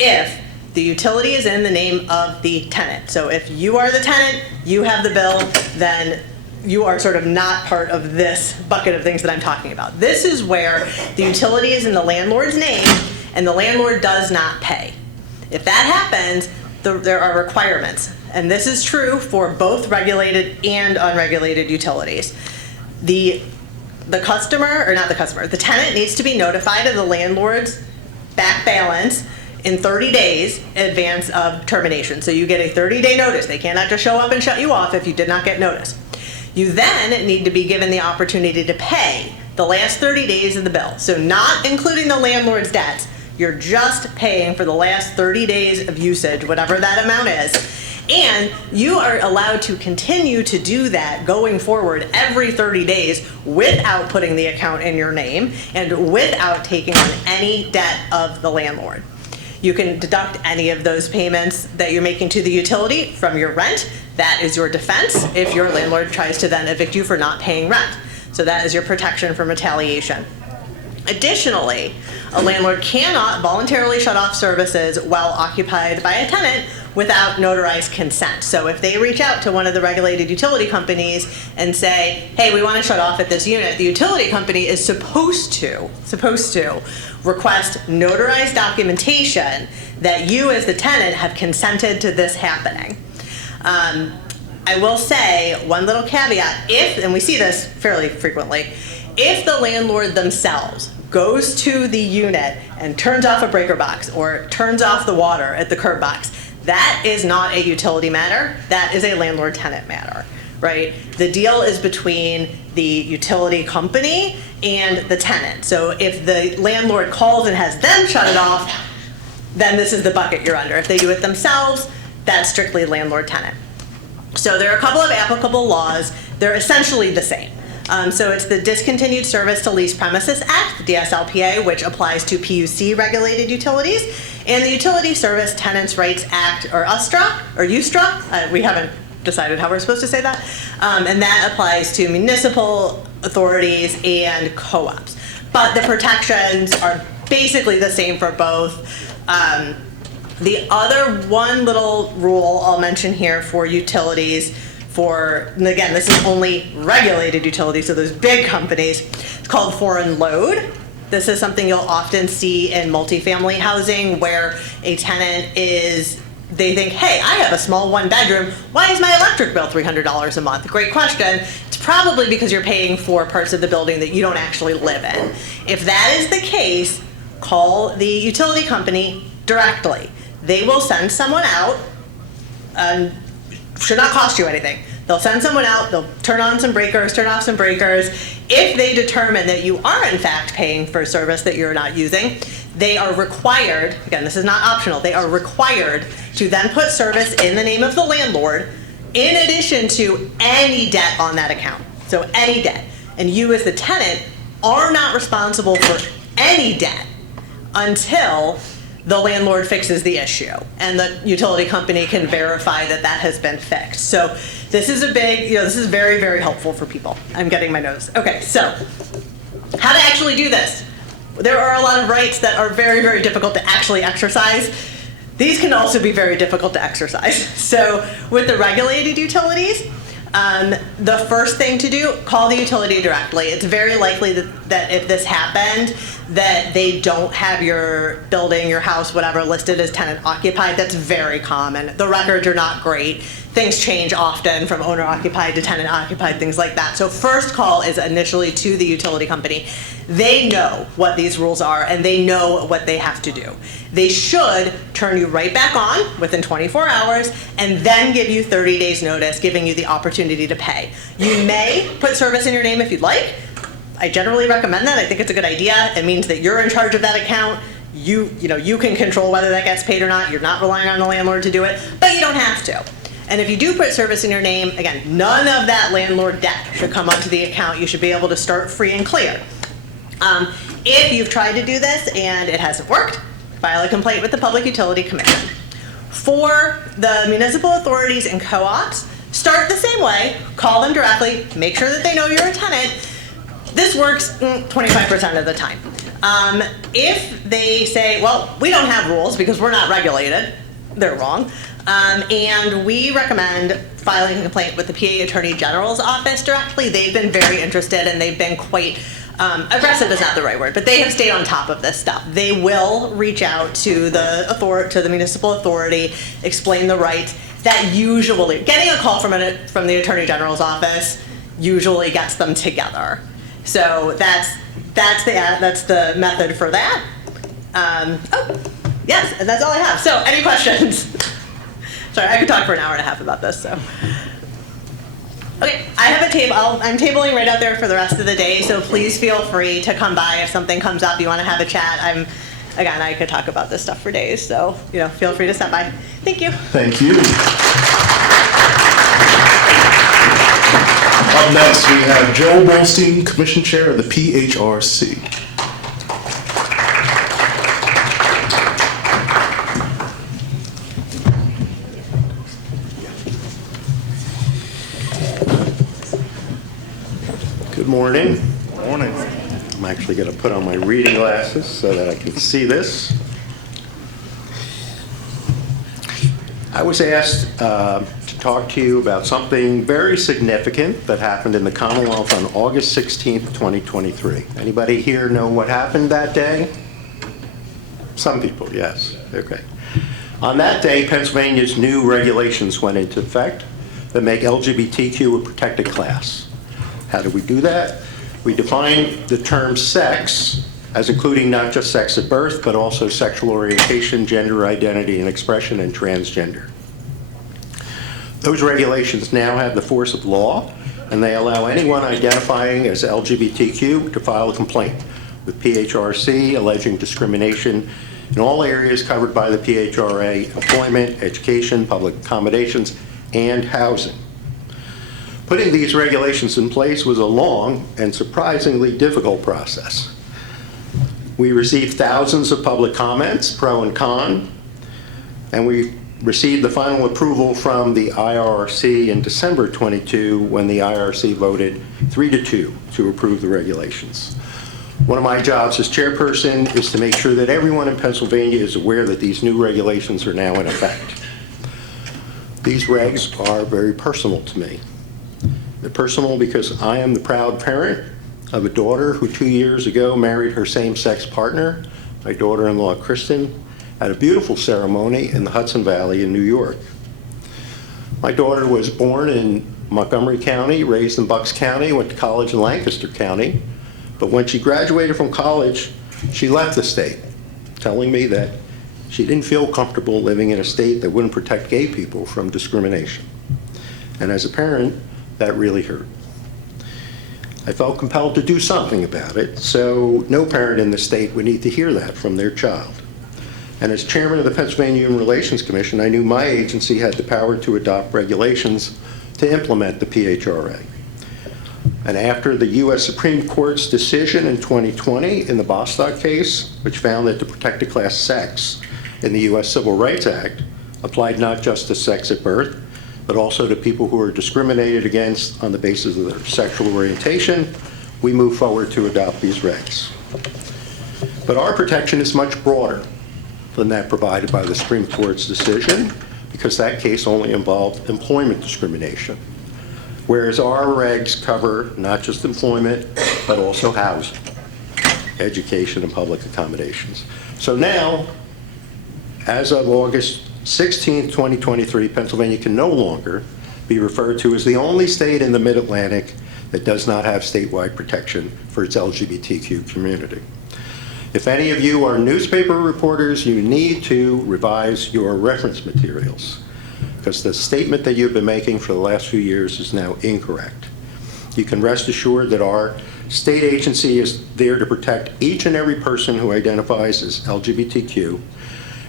if the utility is in the name of the tenant. So if you are the tenant, you have the bill, then you are sort of not part of this bucket of things that I'm talking about. This is where the utility is in the landlord's name and the landlord does not pay. If that happens, there are requirements. And this is true for both regulated and unregulated utilities. The tenant needs to be notified of the landlord's back balance in 30 days in advance of termination. So you get a 30-day notice. They cannot just show up and shut you off if you did not get notice. You then need to be given the opportunity to pay the last 30 days of the bill. So not including the landlord's debts. You're just paying for the last 30 days of usage, whatever that amount is. And you are allowed to continue to do that going forward every 30 days without putting the account in your name and without taking on any debt of the landlord. You can deduct any of those payments that you're making to the utility from your rent. That is your defense if your landlord tries to then evict you for not paying rent. So that is your protection from retaliation. Additionally, a landlord cannot voluntarily shut off services while occupied by a tenant without notarized consent. So if they reach out to one of the regulated utility companies and say, hey, we want to shut off at this unit, the utility company is supposed to request notarized documentation that you as the tenant have consented to this happening. I will say one little caveat, and we see this fairly frequently, if the landlord themselves goes to the unit and turns off a breaker box or turns off the water at the curb box, that is not a utility matter. That is a landlord-tenant matter, right? The deal is between the utility company and the tenant. So if the landlord calls and has them shut it off, then this is the bucket you're under. If they do it themselves, that's strictly landlord-tenant. So there are a couple of applicable laws. They're essentially the same. So it's the Discontinued Service to Lease Premises Act, the DSLPA, which applies to PUC regulated utilities, and the Utility Service Tenants' Rights Act, or USTRA. We haven't decided how we're supposed to say that. And that applies to municipal authorities and co-ops. But the protections are basically the same for both. The other one little rule I'll mention here for utilities and again, this is only regulated utilities, so those big companies, it's called foreign load. This is something you'll often see in multifamily housing where a tenant they think, hey, I have a small 1-bedroom. Why is my electric bill $300 a month? Great question. It's probably because you're paying for parts of the building that you don't actually live in. If that is the case, call the utility company directly. They will send someone out. Should not cost you anything. They'll send someone out, they'll turn on some breakers, turn off some breakers. If they determine that you are in fact paying for a service that you're not using, they are required, again, this is not optional, they are required to then put service in the name of the landlord in addition to any debt on that account. So any debt. And you as the tenant are not responsible for any debt until the landlord fixes the issue and the utility company can verify that that has been fixed. So this is this is very, very helpful for people. I'm getting my nose. Okay, so how to actually do this? There are a lot of rights that are very, very difficult to actually exercise. These can also be very difficult to exercise. So with the regulated utilities, the first thing to do, call the utility directly. It's very likely that if this happened, that they don't have your building, your house, whatever, listed as tenant occupied. That's very common. The records are not great. Things change often from owner occupied to tenant occupied, things like that. So first call is initially to the utility company. They know what these rules are and they know what they have to do. They should turn you right back on within 24 hours and then give you 30 days notice, giving you the opportunity to pay. You may put service in your name if you'd like. I generally recommend that. I think it's a good idea. It means that you're in charge of that account. You can control whether that gets paid or not. You're not relying on the landlord to do it, but you don't have to. And if you do put service in your name, again, none of that landlord debt should come onto the account. You should be able to start free and clear. If you've tried to do this and it hasn't worked, file a complaint with the Public Utility Commission. For the municipal authorities and co-ops, start the same way. Call them directly. Make sure that they know you're a tenant. This works 25% of the time. If they say, well, we don't have rules because we're not regulated, they're wrong. And we recommend filing a complaint with the PA Attorney General's office directly. They've been very interested and they've been quite, aggressive is not the right word, but they have stayed on top of this stuff. They will reach out to the municipal authority, explain the rights. That usually, getting a call from the Attorney General's office usually gets them together. So that's the method for that. Yes, and that's all I have. So any questions? Sorry, I could talk for an hour and a half about this. So, okay, I have a table. I'm tabling right out there for the rest of the day. So please feel free to come by if something comes up. You want to have a chat? I could talk about this stuff for days. So feel free to stop by. Thank you. Thank you. Up next, we have Joel Bolstein, Commission Chair of the PHRC. Good morning. Morning. I'm actually going to put on my reading glasses so that I can see this. I was asked to talk to you about something very significant that happened in the Commonwealth on August 16th, 2023. Anybody here know what happened that day? Some people, yes. Okay. On that day, Pennsylvania's new regulations went into effect that make LGBTQ a protected class. How do we do that? We define the term sex as including not just sex at birth, but also sexual orientation, gender identity and expression, and transgender. Those regulations now have the force of law, and they allow anyone identifying as LGBTQ to file a complaint with PHRC alleging discrimination in all areas covered by the PHRA: employment, education, public accommodations, and housing. Putting these regulations in place was a long and surprisingly difficult process. We received thousands of public comments, pro and con, and we received the final approval from the IRC in December 22 when the IRC voted 3-2 to approve the regulations. One of my jobs as chairperson is to make sure that everyone in Pennsylvania is aware that these new regulations are now in effect. These regs are very personal to me. They're personal because I am the proud parent of a daughter who 2 years ago married her same-sex partner, my daughter-in-law Kristen, at a beautiful ceremony in the Hudson Valley in New York. My daughter was born in Montgomery County, raised in Bucks County, went to college in Lancaster County, but when she graduated from college, she left the state, telling me that she didn't feel comfortable living in a state that wouldn't protect gay people from discrimination. And as a parent, that really hurt. I felt compelled to do something about it, so no parent in the state would need to hear that from their child. And as chairman of the Pennsylvania Human Relations Commission, I knew my agency had the power to adopt regulations to implement the PHRA. And after the U.S. Supreme Court's decision in 2020 in the Bostock case, which found that the protected class sex in the U.S. Civil Rights Act applied not just to sex at birth, but also to people who are discriminated against on the basis of their sexual orientation, we move forward to adopt these regs. But our protection is much broader than that provided by the Supreme Court's decision, because that case only involved employment discrimination, whereas our regs cover not just employment, but also housing, education, and public accommodations. So now, as of August 16, 2023, Pennsylvania can no longer be referred to as the only state in the Mid-Atlantic that does not have statewide protection for its LGBTQ community. If any of you are newspaper reporters, you need to revise your reference materials, because the statement that you've been making for the last few years is now incorrect. You can rest assured that our state agency is there to protect each and every person who identifies as LGBTQ,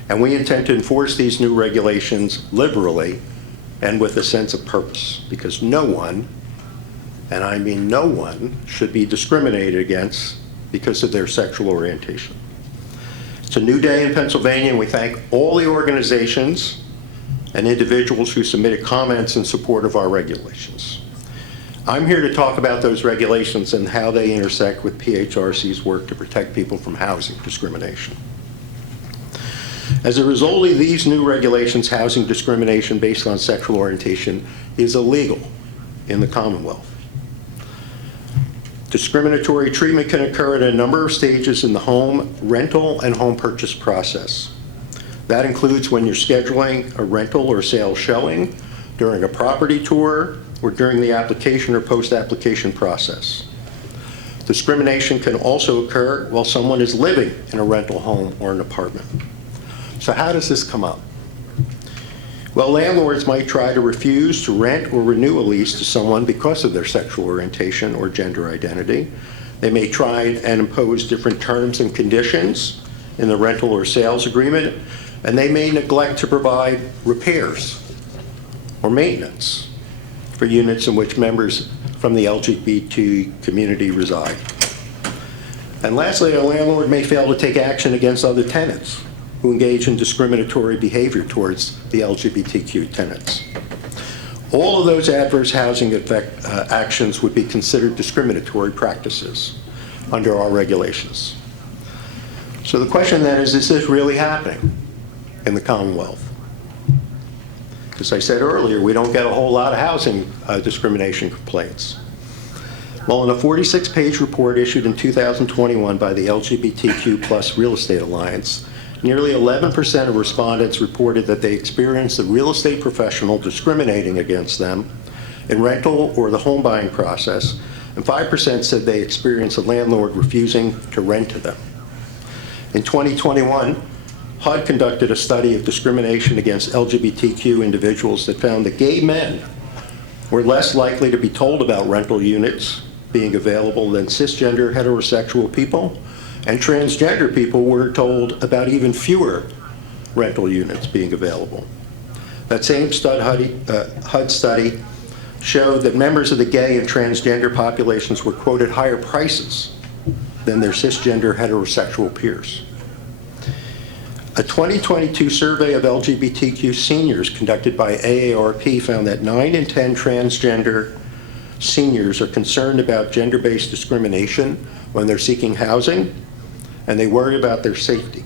and we intend to enforce these new regulations liberally and with a sense of purpose, because no one, and I mean no one, should be discriminated against because of their sexual orientation. It's a new day in Pennsylvania, and we thank all the organizations and individuals who submitted comments in support of our regulations. I'm here to talk about those regulations and how they intersect with PHRC's work to protect people from housing discrimination. As a result of these new regulations, housing discrimination based on sexual orientation is illegal in the Commonwealth. Discriminatory treatment can occur at a number of stages in the home rental and home purchase process. That includes when you're scheduling a rental or sale showing, during a property tour, or during the application or post-application process. Discrimination can also occur while someone is living in a rental home or an apartment. So how does this come up? Well, landlords might try to refuse to rent or renew a lease to someone because of their sexual orientation or gender identity. They may try and impose different terms and conditions in the rental or sales agreement, and they may neglect to provide repairs or maintenance for units in which members from the LGBT community reside. And lastly, a landlord may fail to take action against other tenants who engage in discriminatory behavior towards the LGBTQ tenants. All of those adverse housing actions would be considered discriminatory practices under our regulations. So the question then is this really happening in the Commonwealth? As I said earlier, we don't get a whole lot of housing discrimination complaints. Well, in a 46-page report issued in 2021 by the LGBTQ+ Real Estate Alliance, nearly 11% of respondents reported that they experienced a real estate professional discriminating against them in rental or the home buying process, and 5% said they experienced a landlord refusing to rent to them. In 2021, HUD conducted a study of discrimination against LGBTQ individuals that found that gay men were less likely to be told about rental units being available than cisgender heterosexual people, and transgender people were told about even fewer rental units being available. That same HUD study showed that members of the gay and transgender populations were quoted higher prices than their cisgender heterosexual peers. A 2022 survey of LGBTQ seniors conducted by AARP found that 9 in 10 transgender seniors are concerned about gender-based discrimination when they're seeking housing, and they worry about their safety.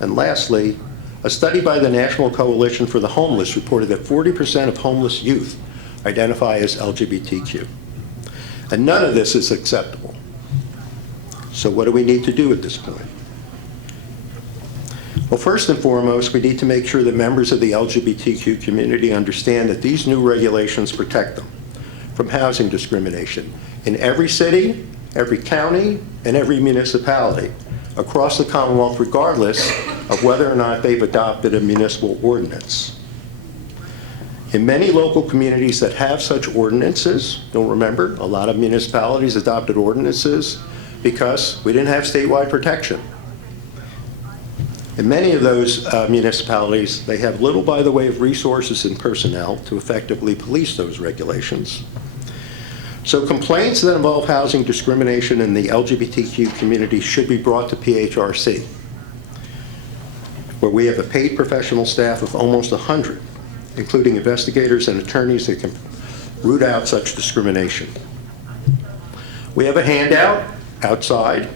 And lastly, a study by the National Coalition for the Homeless reported that 40% of homeless youth identify as LGBTQ. And none of this is acceptable. So what do we need to do at this point? Well, first and foremost, we need to make sure that members of the LGBTQ community understand that these new regulations protect them from housing discrimination in every city, every county, and every municipality across the Commonwealth, regardless of whether or not they've adopted a municipal ordinance. In many local communities that have such ordinances, you'll remember, a lot of municipalities adopted ordinances because we didn't have statewide protection. In many of those municipalities, they have little by the way of resources and personnel to effectively police those regulations. So complaints that involve housing discrimination in the LGBTQ community should be brought to PHRC, where we have a paid professional staff of almost 100, including investigators and attorneys that can root out such discrimination. We have a handout outside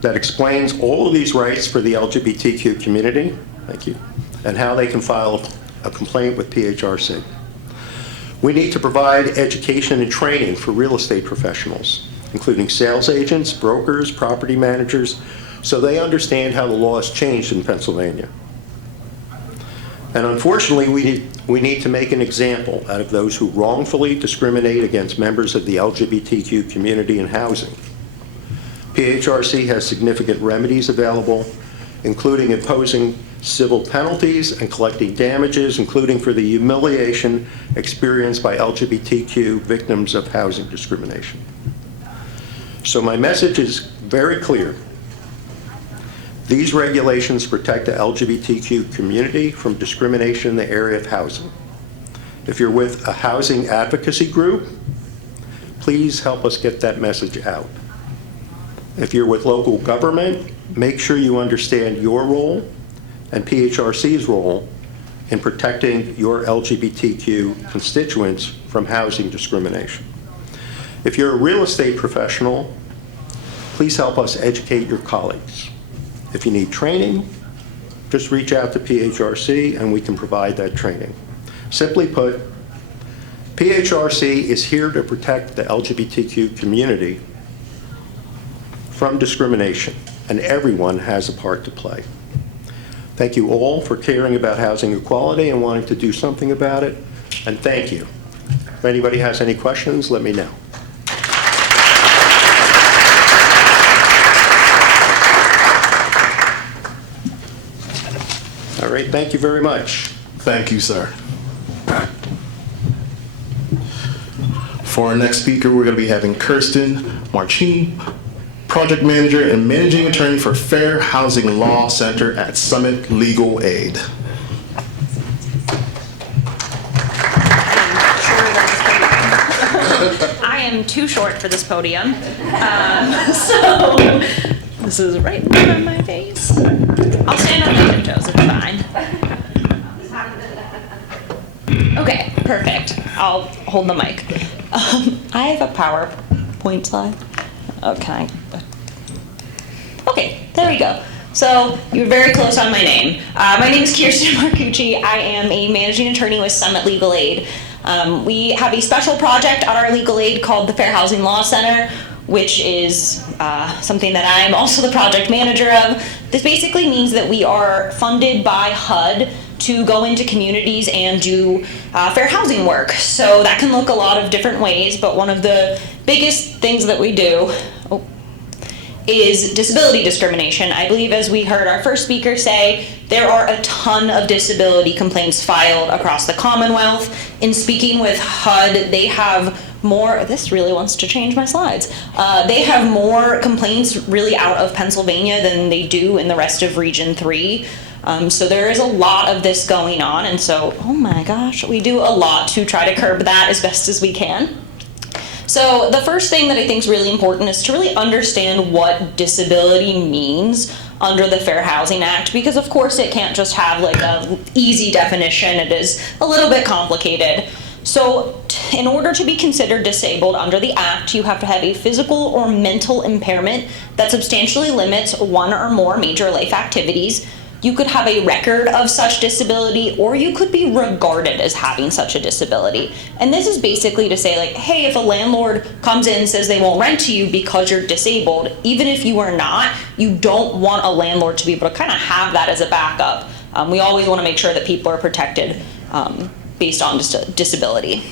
that explains all of these rights for the LGBTQ community, thank you, and how they can file a complaint with PHRC. We need to provide education and training for real estate professionals, including sales agents, brokers, property managers, so they understand how the law has changed in Pennsylvania. And unfortunately, we need to make an example out of those who wrongfully discriminate against members of the LGBTQ community in housing. PHRC has significant remedies available, including imposing civil penalties and collecting damages, including for the humiliation experienced by LGBTQ victims of housing discrimination. So my message is very clear. These regulations protect the LGBTQ community from discrimination in the area of housing. If you're with a housing advocacy group, please help us get that message out. If you're with local government, make sure you understand your role and PHRC's role in protecting your LGBTQ constituents from housing discrimination. If you're a real estate professional, please help us educate your colleagues. If you need training, just reach out to PHRC and we can provide that training. Simply put, PHRC is here to protect the LGBTQ community from discrimination, and everyone has a part to play. Thank you all for caring about housing equality and wanting to do something about it, and thank you. If anybody has any questions, let me know. All right, thank you very much. Thank you, sir. For our next speaker, we're going to be having Kirsten Marchini, Project Manager and Managing Attorney for Fair Housing Law Center at Summit Legal Aid. I am too short for this podium, so this is right in front of my face. I'll stand on my tiptoes, it's fine. Okay, perfect. I'll hold the mic. I have a PowerPoint slide. Okay. Okay, there we go. So you're very close on my name. My name is Kirsten Marcucci. I am a managing attorney with Summit Legal Aid. We have a special project at our legal aid called the Fair Housing Law Center, which is something that I am also the project manager of. This basically means that we are funded by HUD to go into communities and do fair housing work. So that can look a lot of different ways, but one of the biggest things that we do is disability discrimination. I believe, as we heard our first speaker say, there are a ton of disability complaints filed across the Commonwealth. In speaking with HUD, they have more, this really wants to change my slides. They have more complaints really out of Pennsylvania than they do in the rest of Region 3. So there is a lot of this going on, and so, oh my gosh, we do a lot to try to curb that as best as we can. So the first thing that I think is really important is to really understand what disability means under the Fair Housing Act, because of course it can't just have like a easy definition. It is a little bit complicated. So in order to be considered disabled under the Act, you have to have a physical or mental impairment that substantially limits one or more major life activities. You could have a record of such disability, or you could be regarded as having such a disability. And this is basically to say, like, hey, if a landlord comes in and says they won't rent to you because you're disabled, even if you are not, you don't want a landlord to be able to kind of have that as a backup. We always want to make sure that people are protected based on just a disability.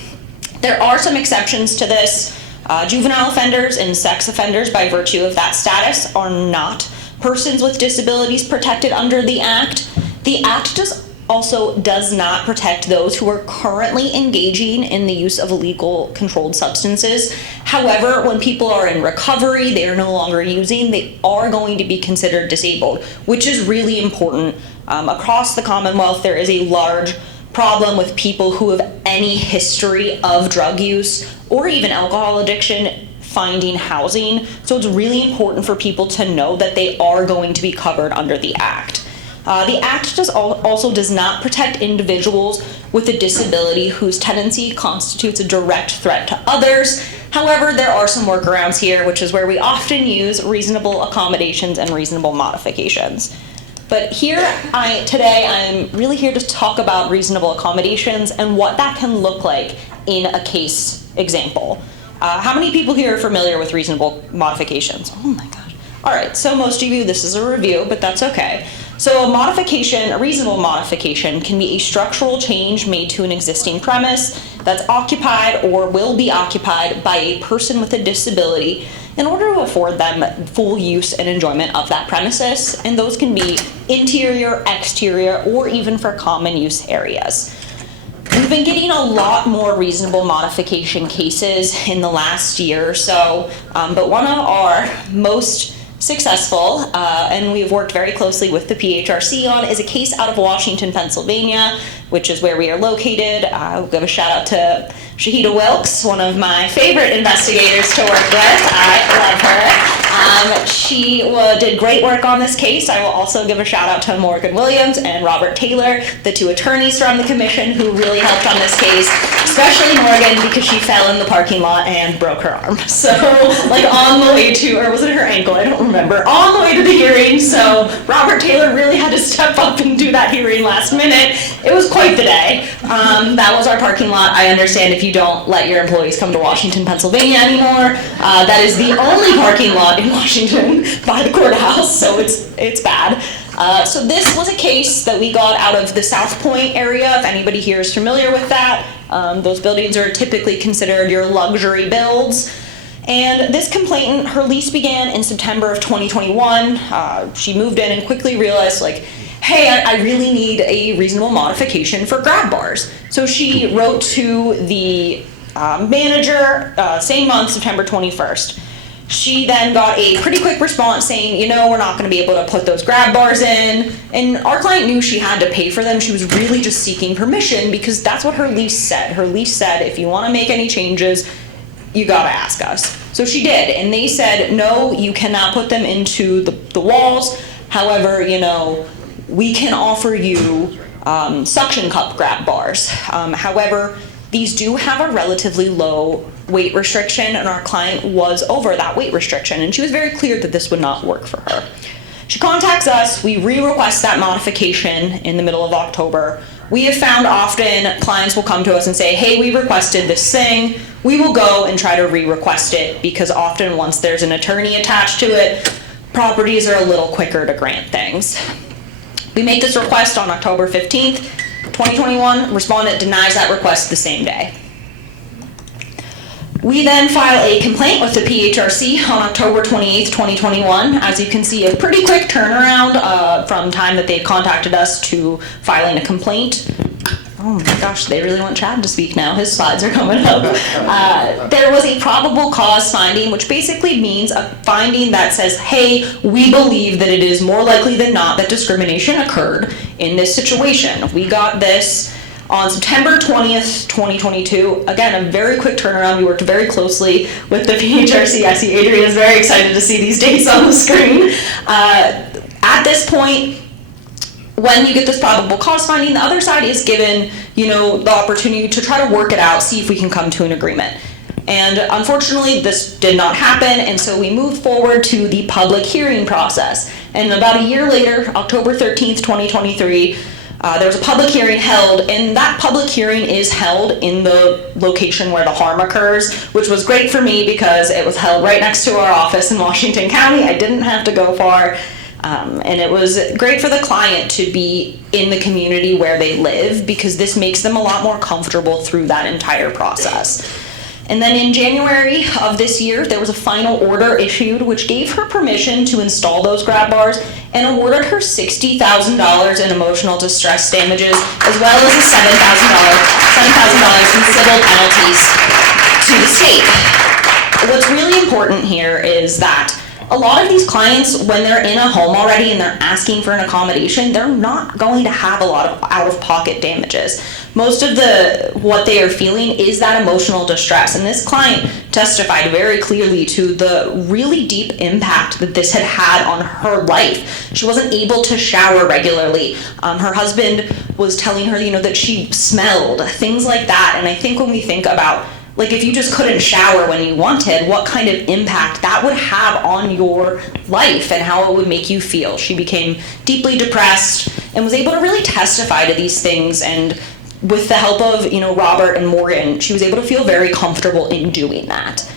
There are some exceptions to this. Juvenile offenders and sex offenders, by virtue of that status, are not persons with disabilities protected under the Act. The Act does not protect those who are currently engaging in the use of illegal controlled substances. However, when people are in recovery, they are no longer using, they are going to be considered disabled, which is really important. Across the Commonwealth, there is a large problem with people who have any history of drug use or even alcohol addiction finding housing. So it's really important for people to know that they are going to be covered under the Act. The Act also does not protect individuals with a disability whose tenancy constitutes a direct threat to others. However, there are some workarounds here, which is where we often use reasonable accommodations and reasonable modifications. But today I'm really here to talk about reasonable accommodations and what that can look like in a case example. How many people here are familiar with reasonable modifications? Oh my gosh. All right, so most of you, this is a review, but that's okay. So a reasonable modification can be a structural change made to an existing premise that's occupied or will be occupied by a person with a disability in order to afford them full use and enjoyment of that premises. And those can be interior, exterior, or even for common use areas. We've been getting a lot more reasonable modification cases in the last year or so, but one of our most successful, and we've worked very closely with the PHRC on, is a case out of Washington, Pennsylvania, which is where we are located. I'll give a shout out to Shahida Wilkes, one of my favorite investigators to work with. I love her. She did great work on this case. I will also give a shout out to Morgan Williams and Robert Taylor, the two attorneys from the commission who really helped on this case, especially Morgan because she fell in the parking lot and broke her arm. So on the way to, or was it her ankle? I don't remember. On the way to the hearing. So Robert Taylor really had to step up and do that hearing last minute. It was quite the day. That was our parking lot. I understand if you don't let your employees come to Washington, Pennsylvania anymore. That is the only parking lot in Washington by the courthouse, so it's bad. So this was a case that we got out of the South Point area, if anybody here is familiar with that. Those buildings are typically considered your luxury builds. And this complainant, her lease began in September of 2021. She moved in and quickly realized, hey, I really need a reasonable modification for grab bars. So she wrote to the manager same month, September 21st. She then got a pretty quick response saying, we're not going to be able to put those grab bars in. And our client knew she had to pay for them. She was really just seeking permission because that's what her lease said. Her lease said, if you want to make any changes, you got to ask us. So she did. And they said, no, you cannot put them into the walls. However, we can offer you suction cup grab bars. However, these do have a relatively low weight restriction, and our client was over that weight restriction, and she was very clear that this would not work for her. She contacts us, we re-request that modification in the middle of October. We have found often clients will come to us and say, hey, we requested this thing. We will go and try to re-request it because often once there's an attorney attached to it, properties are a little quicker to grant things. We make this request on October 15th, 2021. Respondent denies that request the same day. We then file a complaint with the PHRC on October 28th, 2021. As you can see, a pretty quick turnaround from time that they contacted us to filing a complaint. Oh my gosh, they really want Chad to speak now. His slides are coming up. There was a probable cause finding, which basically means a finding that says, hey, we believe that it is more likely than not that discrimination occurred in this situation. We got this on September 20th, 2022. Again, a very quick turnaround. We worked very closely with the PHRC. I see Adrian is very excited to see these dates on the screen. At this point, when you get this probable cause finding, the other side is given, the opportunity to try to work it out, see if we can come to an agreement. And unfortunately, this did not happen, and so we moved forward to the public hearing process. And about a year later, October 13th, 2023, there was a public hearing held, and that public hearing is held in the location where the harm occurs, which was great for me because it was held right next to our office in Washington County. I didn't have to go far. And it was great for the client to be in the community where they live because this makes them a lot more comfortable through that entire process. And then in January of this year, there was a final order issued which gave her permission to install those grab bars and awarded her $60,000 in emotional distress damages, as well as a $7,000 in civil penalties to the state. What's really important here is that a lot of these clients, when they're in a home already and they're asking for an accommodation, they're not going to have a lot of out-of-pocket damages. Most of what they are feeling is that emotional distress, and this client testified very clearly to the really deep impact that this had had on her life. She wasn't able to shower regularly. Her husband was telling her, that she smelled, things like that. And I think when we think about if you just couldn't shower when you wanted, what kind of impact that would have on your life and how it would make you feel. She became deeply depressed and was able to really testify to these things. And with the help of, Robert and Morgan, she was able to feel very comfortable in doing that.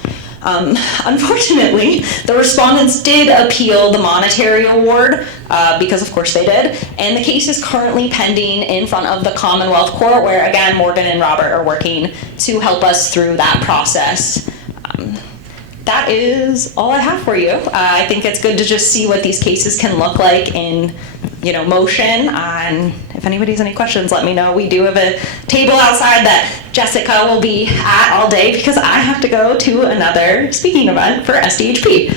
Unfortunately, the respondents did appeal the monetary award, because of course they did, and the case is currently pending in front of the Commonwealth Court, where again, Morgan and Robert are working to help us through that process. That is all I have for you. I think it's good to just see what these cases can look like in motion. And if anybody has any questions, let me know. We do have a table outside that Jessica will be at all day because I have to go to another speaking event for SDHP.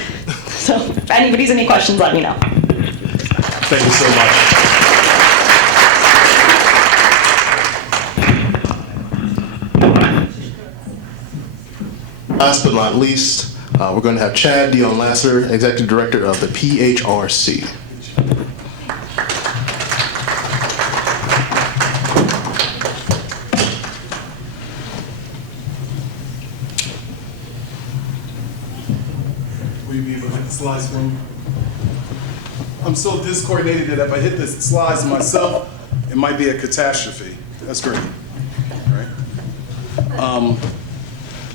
So if anybody has any questions, let me know. Thank you so much. Last but not least, we're going to have Chad Dion Lasser, Executive Director of the PHRC. Will you be able to hit the slides for me? I'm so discoordinated that if I hit the slides myself, it might be a catastrophe. That's great. All right.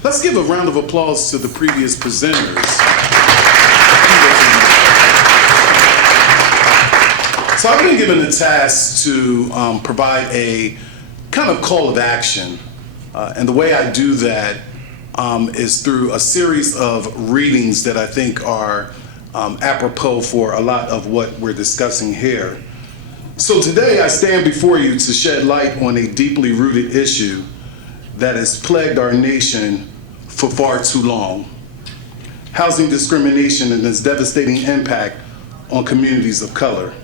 Let's give a round of applause to the previous presenters. So I've been given the task to provide a kind of call of action. And the way I do that is through a series of readings that I think are apropos for a lot of what we're discussing here. So today I stand before you to shed light on a deeply rooted issue that has plagued our nation for far too long: housing discrimination and its devastating impact on communities of color.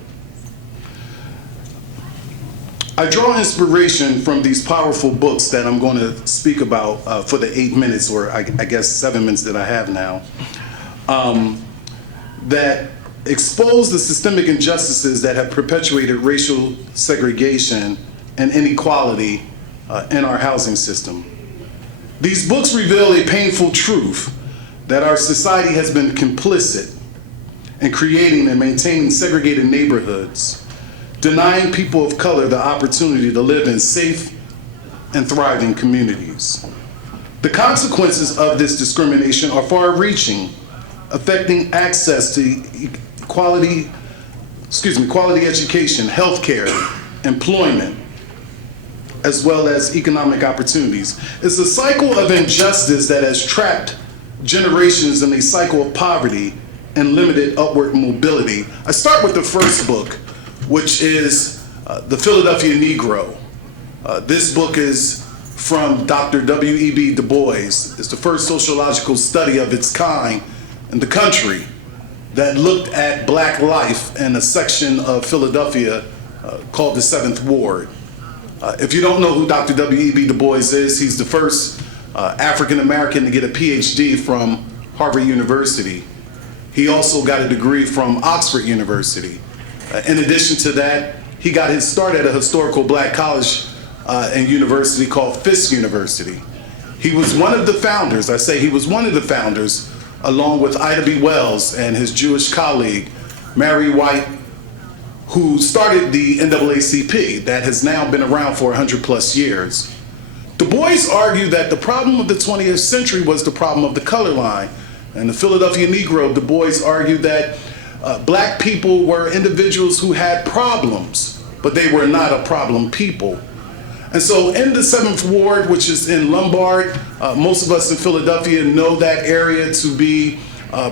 I draw inspiration from these powerful books that I'm going to speak about for the 8 minutes, or I guess 7 minutes that I have now, that expose the systemic injustices that have perpetuated racial segregation and inequality in our housing system. These books reveal a painful truth that our society has been complicit in creating and maintaining segregated neighborhoods, denying people of color the opportunity to live in safe and thriving communities. The consequences of this discrimination are far-reaching, affecting access to quality education, healthcare, employment, as well as economic opportunities. It's a cycle of injustice that has trapped generations in a cycle of poverty and limited upward mobility. I start with the first book, which is The Philadelphia Negro. This book is from Dr. W.E.B. Du Bois. It's the first sociological study of its kind in the country that looked at black life in a section of Philadelphia called the 7th Ward. If you don't know who Dr. W.E.B. Du Bois is, he's the first African American to get a PhD from Harvard University. He also got a degree from Oxford University. In addition to that, he got his start at a historical black college and university called Fisk University. He was one of the founders, I say he was one of the founders, along with Ida B. Wells and his Jewish colleague, Mary White, who started the NAACP that has now been around for 100+ years. Du Bois argued that the problem of the 20th century was the problem of the color line. And the Philadelphia Negro, Du Bois argued that black people were individuals who had problems, but they were not a problem people. And so in the 7th Ward, which is in Lombard, most of us in Philadelphia know that area to be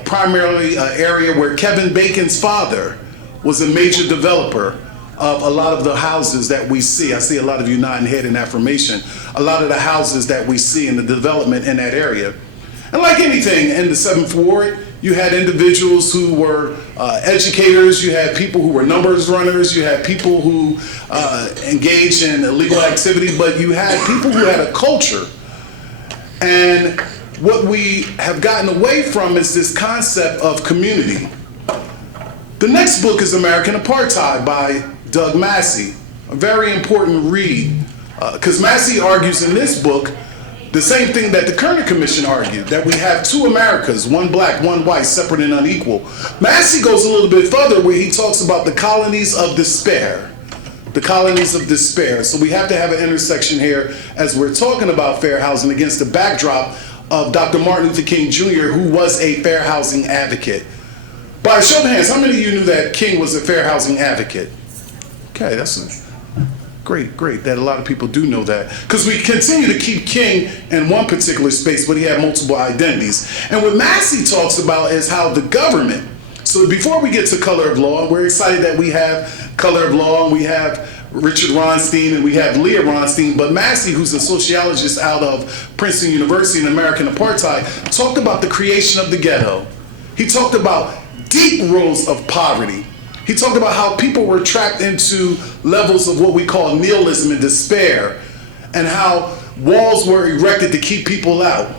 primarily an area where Kevin Bacon's father was a major developer of a lot of the houses that we see. I see a lot of you nodding head in affirmation. A lot of the houses that we see in the development in that area. And like anything in the 7th Ward, you had individuals who were educators, you had people who were numbers runners, you had people who engaged in illegal activity, but you had people who had a culture. And what we have gotten away from is this concept of community. The next book is American Apartheid by Doug Massey, a very important read, because Massey argues in this book the same thing that the Kerner Commission argued, that we have two Americas, one black, one white, separate and unequal. Massey goes a little bit further where he talks about the colonies of despair. The colonies of despair. So we have to have an intersection here as we're talking about fair housing against the backdrop of Dr. Martin Luther King Jr., who was a fair housing advocate. By a show of hands, how many of you knew that King was a fair housing advocate? Okay, that's great that a lot of people do know that. Because we continue to keep King in one particular space, but he had multiple identities. And what Massey talks about is how the government, so before we get to Color of Law, we're excited that we have Color of Law, and we have Richard Ronstein, and we have Leah Ronstein, but Massey, who's a sociologist out of Princeton University in American Apartheid, talked about the creation of the ghetto. He talked about deep rows of poverty. He talked about how people were trapped into levels of what we call nihilism and despair, and how walls were erected to keep people out.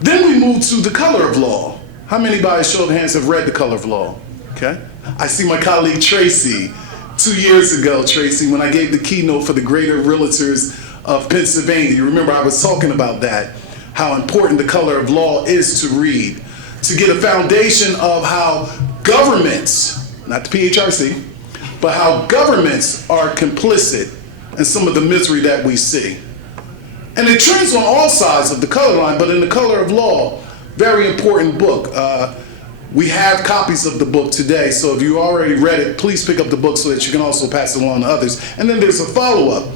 Then we move to the Color of Law. How many, by a show of hands, have read the Color of Law? Okay. I see my colleague Tracy. 2 years ago, Tracy, when I gave the keynote for the Greater Realtors of Pennsylvania, you remember I was talking about that, how important the Color of Law is to read, to get a foundation of how governments, not the PHRC, but how governments are complicit in some of the misery that we see. And it trends on all sides of the color line, but in the Color of Law, very important book. We have copies of the book today, so if you already read it, please pick up the book so that you can also pass it along to others. And then there's a follow-up.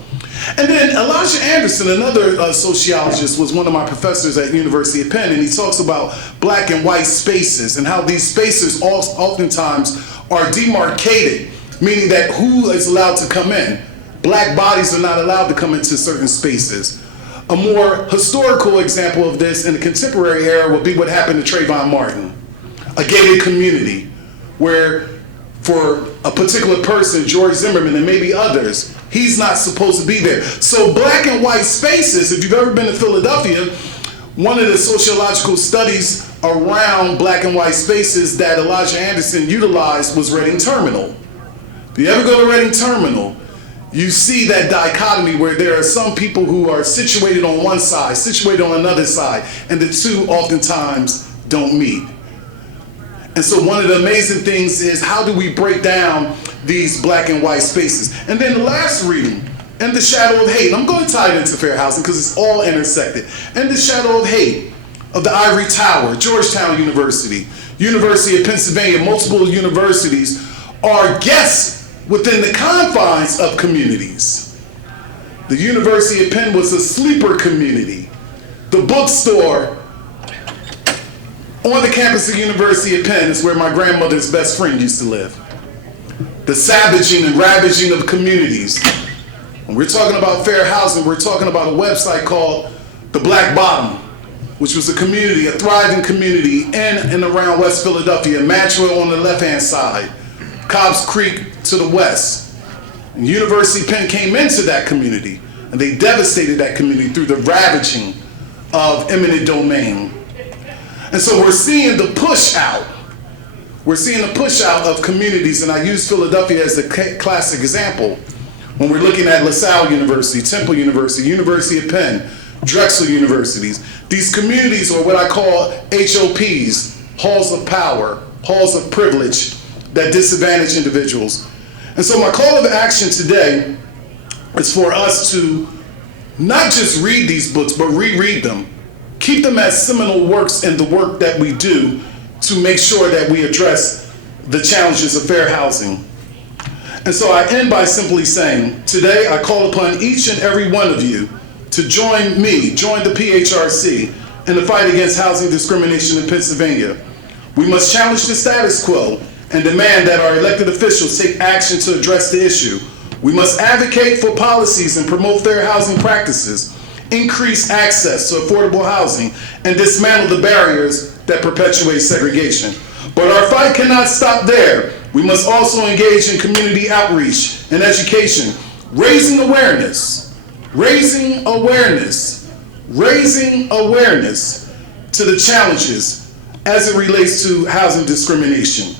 And then Elijah Anderson, another sociologist, was one of my professors at University of Penn, and he talks about black and white spaces and how these spaces oftentimes are demarcated, meaning that who is allowed to come in. Black bodies are not allowed to come into certain spaces. A more historical example of this in the contemporary era would be what happened to Trayvon Martin, a gated community where for a particular person, George Zimmerman and maybe others, he's not supposed to be there. So black and white spaces, if you've ever been to Philadelphia, one of the sociological studies around black and white spaces that Elijah Anderson utilized was Reading Terminal. If you ever go to Reading Terminal, you see that dichotomy where there are some people who are situated on one side, situated on another side, and the two oftentimes don't meet. And so one of the amazing things is how do we break down these black and white spaces? And then the last reading, In the Shadow of Hate. I'm going to tie it into fair housing because it's all intersected. In the Shadow of Hate of the Ivory Tower, Georgetown University, University of Pennsylvania, multiple universities are guests within the confines of communities. The University of Penn was a sleeper community. The bookstore on the campus of University of Penn is where my grandmother's best friend used to live. The savaging and ravaging of communities. When we're talking about fair housing, we're talking about a website called The Black Bottom, which was a community, a thriving community in and around West Philadelphia, Maxwell on the left-hand side, Cobbs Creek to the west. And University of Penn came into that community, and they devastated that community through the ravaging of eminent domain. And so we're seeing the push out We're seeing a push out of communities, and I use Philadelphia as a classic example. When we're looking at LaSalle University, Temple University, University of Penn, Drexel Universities, these communities are what I call HOPs, halls of power, halls of privilege that disadvantage individuals. And so my call of action today is for us to not just read these books, but reread them. Keep them as seminal works in the work that we do to make sure that we address the challenges of fair housing. And so I end by simply saying, today I call upon each and every one of you to join me, join the PHRC in the fight against housing discrimination in Pennsylvania. We must challenge the status quo and demand that our elected officials take action to address the issue. We must advocate for policies and promote fair housing practices, increase access to affordable housing, and dismantle the barriers that perpetuate segregation. But our fight cannot stop there. We must also engage in community outreach and education, raising awareness to the challenges as it relates to housing discrimination.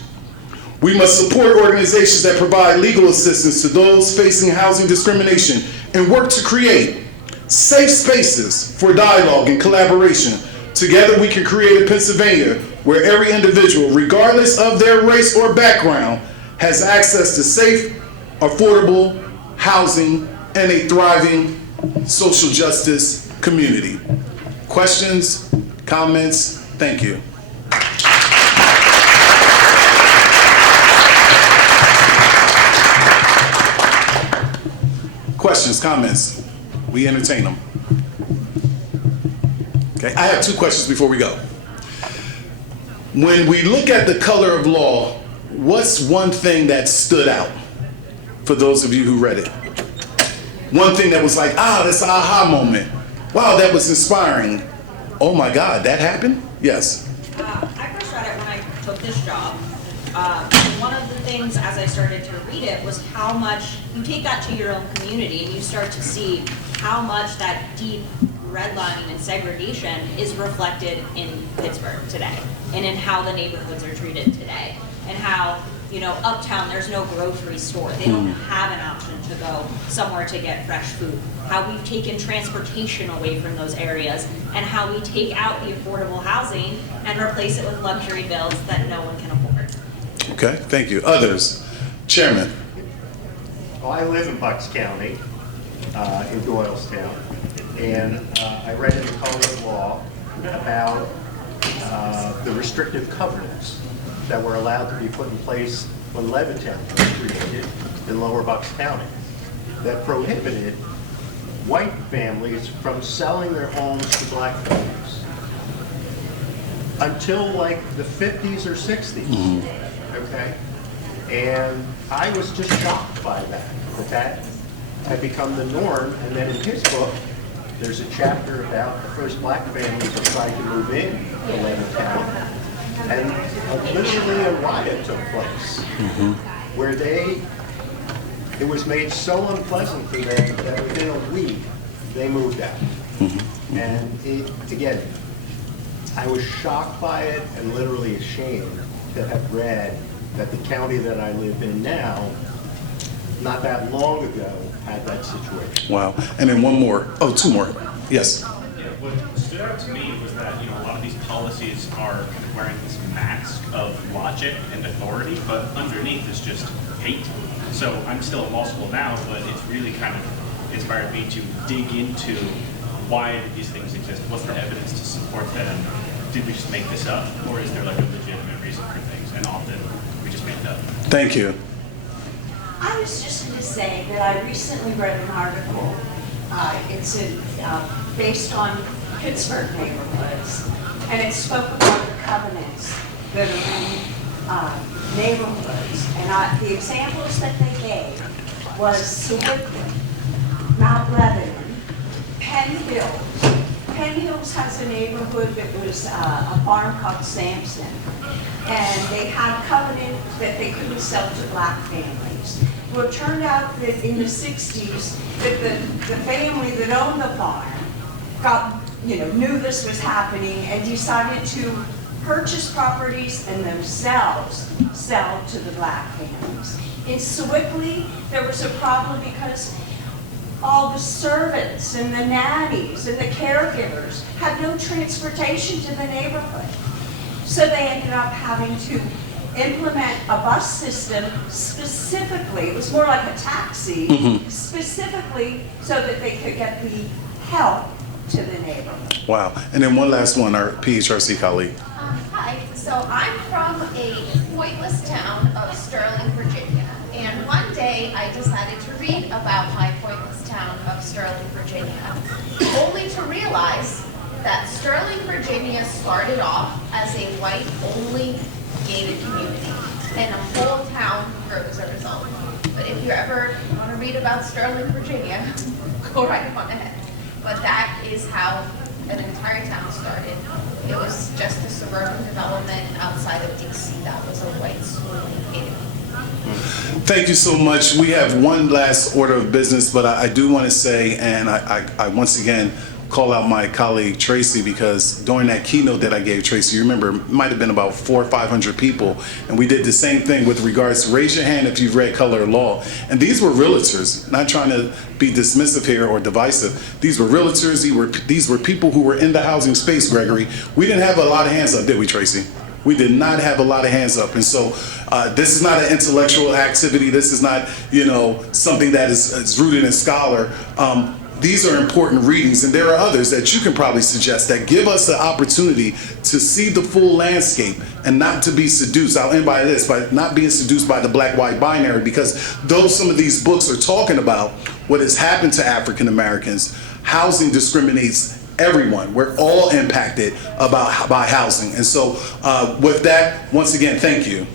We must support organizations that provide legal assistance to those facing housing discrimination and work to create safe spaces for dialogue and collaboration. Together we can create a Pennsylvania where every individual, regardless of their race or background, has access to safe, affordable housing and a thriving social justice community. Questions, comments? Thank you. Questions, comments? We entertain them. Okay, I have two questions before we go. When we look at the color of law, what's one thing that stood out for those of you who read it? One thing that was like, that's an aha moment. Wow, that was inspiring. Oh my God, that happened? Yes. I first read it when I took this job. One of the things as I started to read it was how much, you take that to your own community and you start to see how much that deep redlining and segregation is reflected in Pittsburgh today and in how the neighborhoods are treated today and how, uptown there's no grocery store. They don't have an option to go somewhere to get fresh food. How we've taken transportation away from those areas and how we take out the affordable housing and replace it with luxury builds that no one can afford. Okay, thank you. Others? Chairman. Well, I live in Bucks County, in Doylestown, and I read in the color of law about the restrictive covenants that were allowed to be put in place when Levittown was created in Lower Bucks County that prohibited white families from selling their homes to black families until like the 50s or 60s. Okay? And I was just shocked by that had become the norm. And then in his book, there's a chapter about the first black families who tried to move in to Levittown. And literally a riot took place where it was made so unpleasant for them that within a week, they moved out. And again, I was shocked by it and literally ashamed to have read that the county that I live in now, not that long ago, had that situation. Wow. And then one more. Oh, two more. Yes. Yeah, what stood out to me was that a lot of these policies are kind of wearing this mask of logic and authority, but underneath is just hate. So I'm still in law school now, but it's really kind of inspired me to dig into why these things exist. What's the evidence to support them? Did we just make this up, or is there like a legitimate reason for things? And often we just make it up. Thank you. I was just going to say that I recently read an article. It's based on Pittsburgh neighborhoods, and it spoke about the covenants that are in neighborhoods. And the examples that they gave was Sewickley, Mount Lebanon, Penn Hills. Penn Hills has a neighborhood that was a farm called Sampson, and they had a covenant that they couldn't sell to black families. Well, it turned out that in the 60s, that the family that owned the farm knew this was happening and decided to purchase properties and themselves sell to the black families. In Sewickley, there was a problem because all the servants and the nannies and the caregivers had no transportation to the neighborhood. So they ended up having to implement a bus system specifically, it was more like a taxi, specifically so that they could get the help to the neighborhood. Wow. And then one last one, our PHRC colleague. Hi, so I'm from a pointless town of Sterling, Virginia. And one day I decided to read about my pointless town of Sterling, Virginia, only to realize that Sterling, Virginia started off as a white-only gated community, and a whole town grew as a result. But if you ever want to read about Sterling, Virginia, go right on ahead. But that is how an entire town started. It was just a suburban development outside of DC that was a white school gated. Thank you so much. We have one last order of business, but I do want to say, and I once again call out my colleague Tracy, because during that keynote that I gave Tracy, you remember, it might have been about 400 or 500 people, and we did the same thing with regards to raise your hand if you've read Color of Law. And these were realtors, not trying to be dismissive here or divisive. These were realtors, these were people who were in the housing space, Gregory. We didn't have a lot of hands up, did we, Tracy? We did not have a lot of hands up. And so this is not an intellectual activity. This is not, something that is rooted in scholar. These are important readings, and there are others that you can probably suggest that give us the opportunity to see the full landscape and not to be seduced. I'll end by this, by not being seduced by the black-white binary, because though some of these books are talking about what has happened to African Americans, housing discriminates everyone. We're all impacted by housing. And so with that, once again, thank you.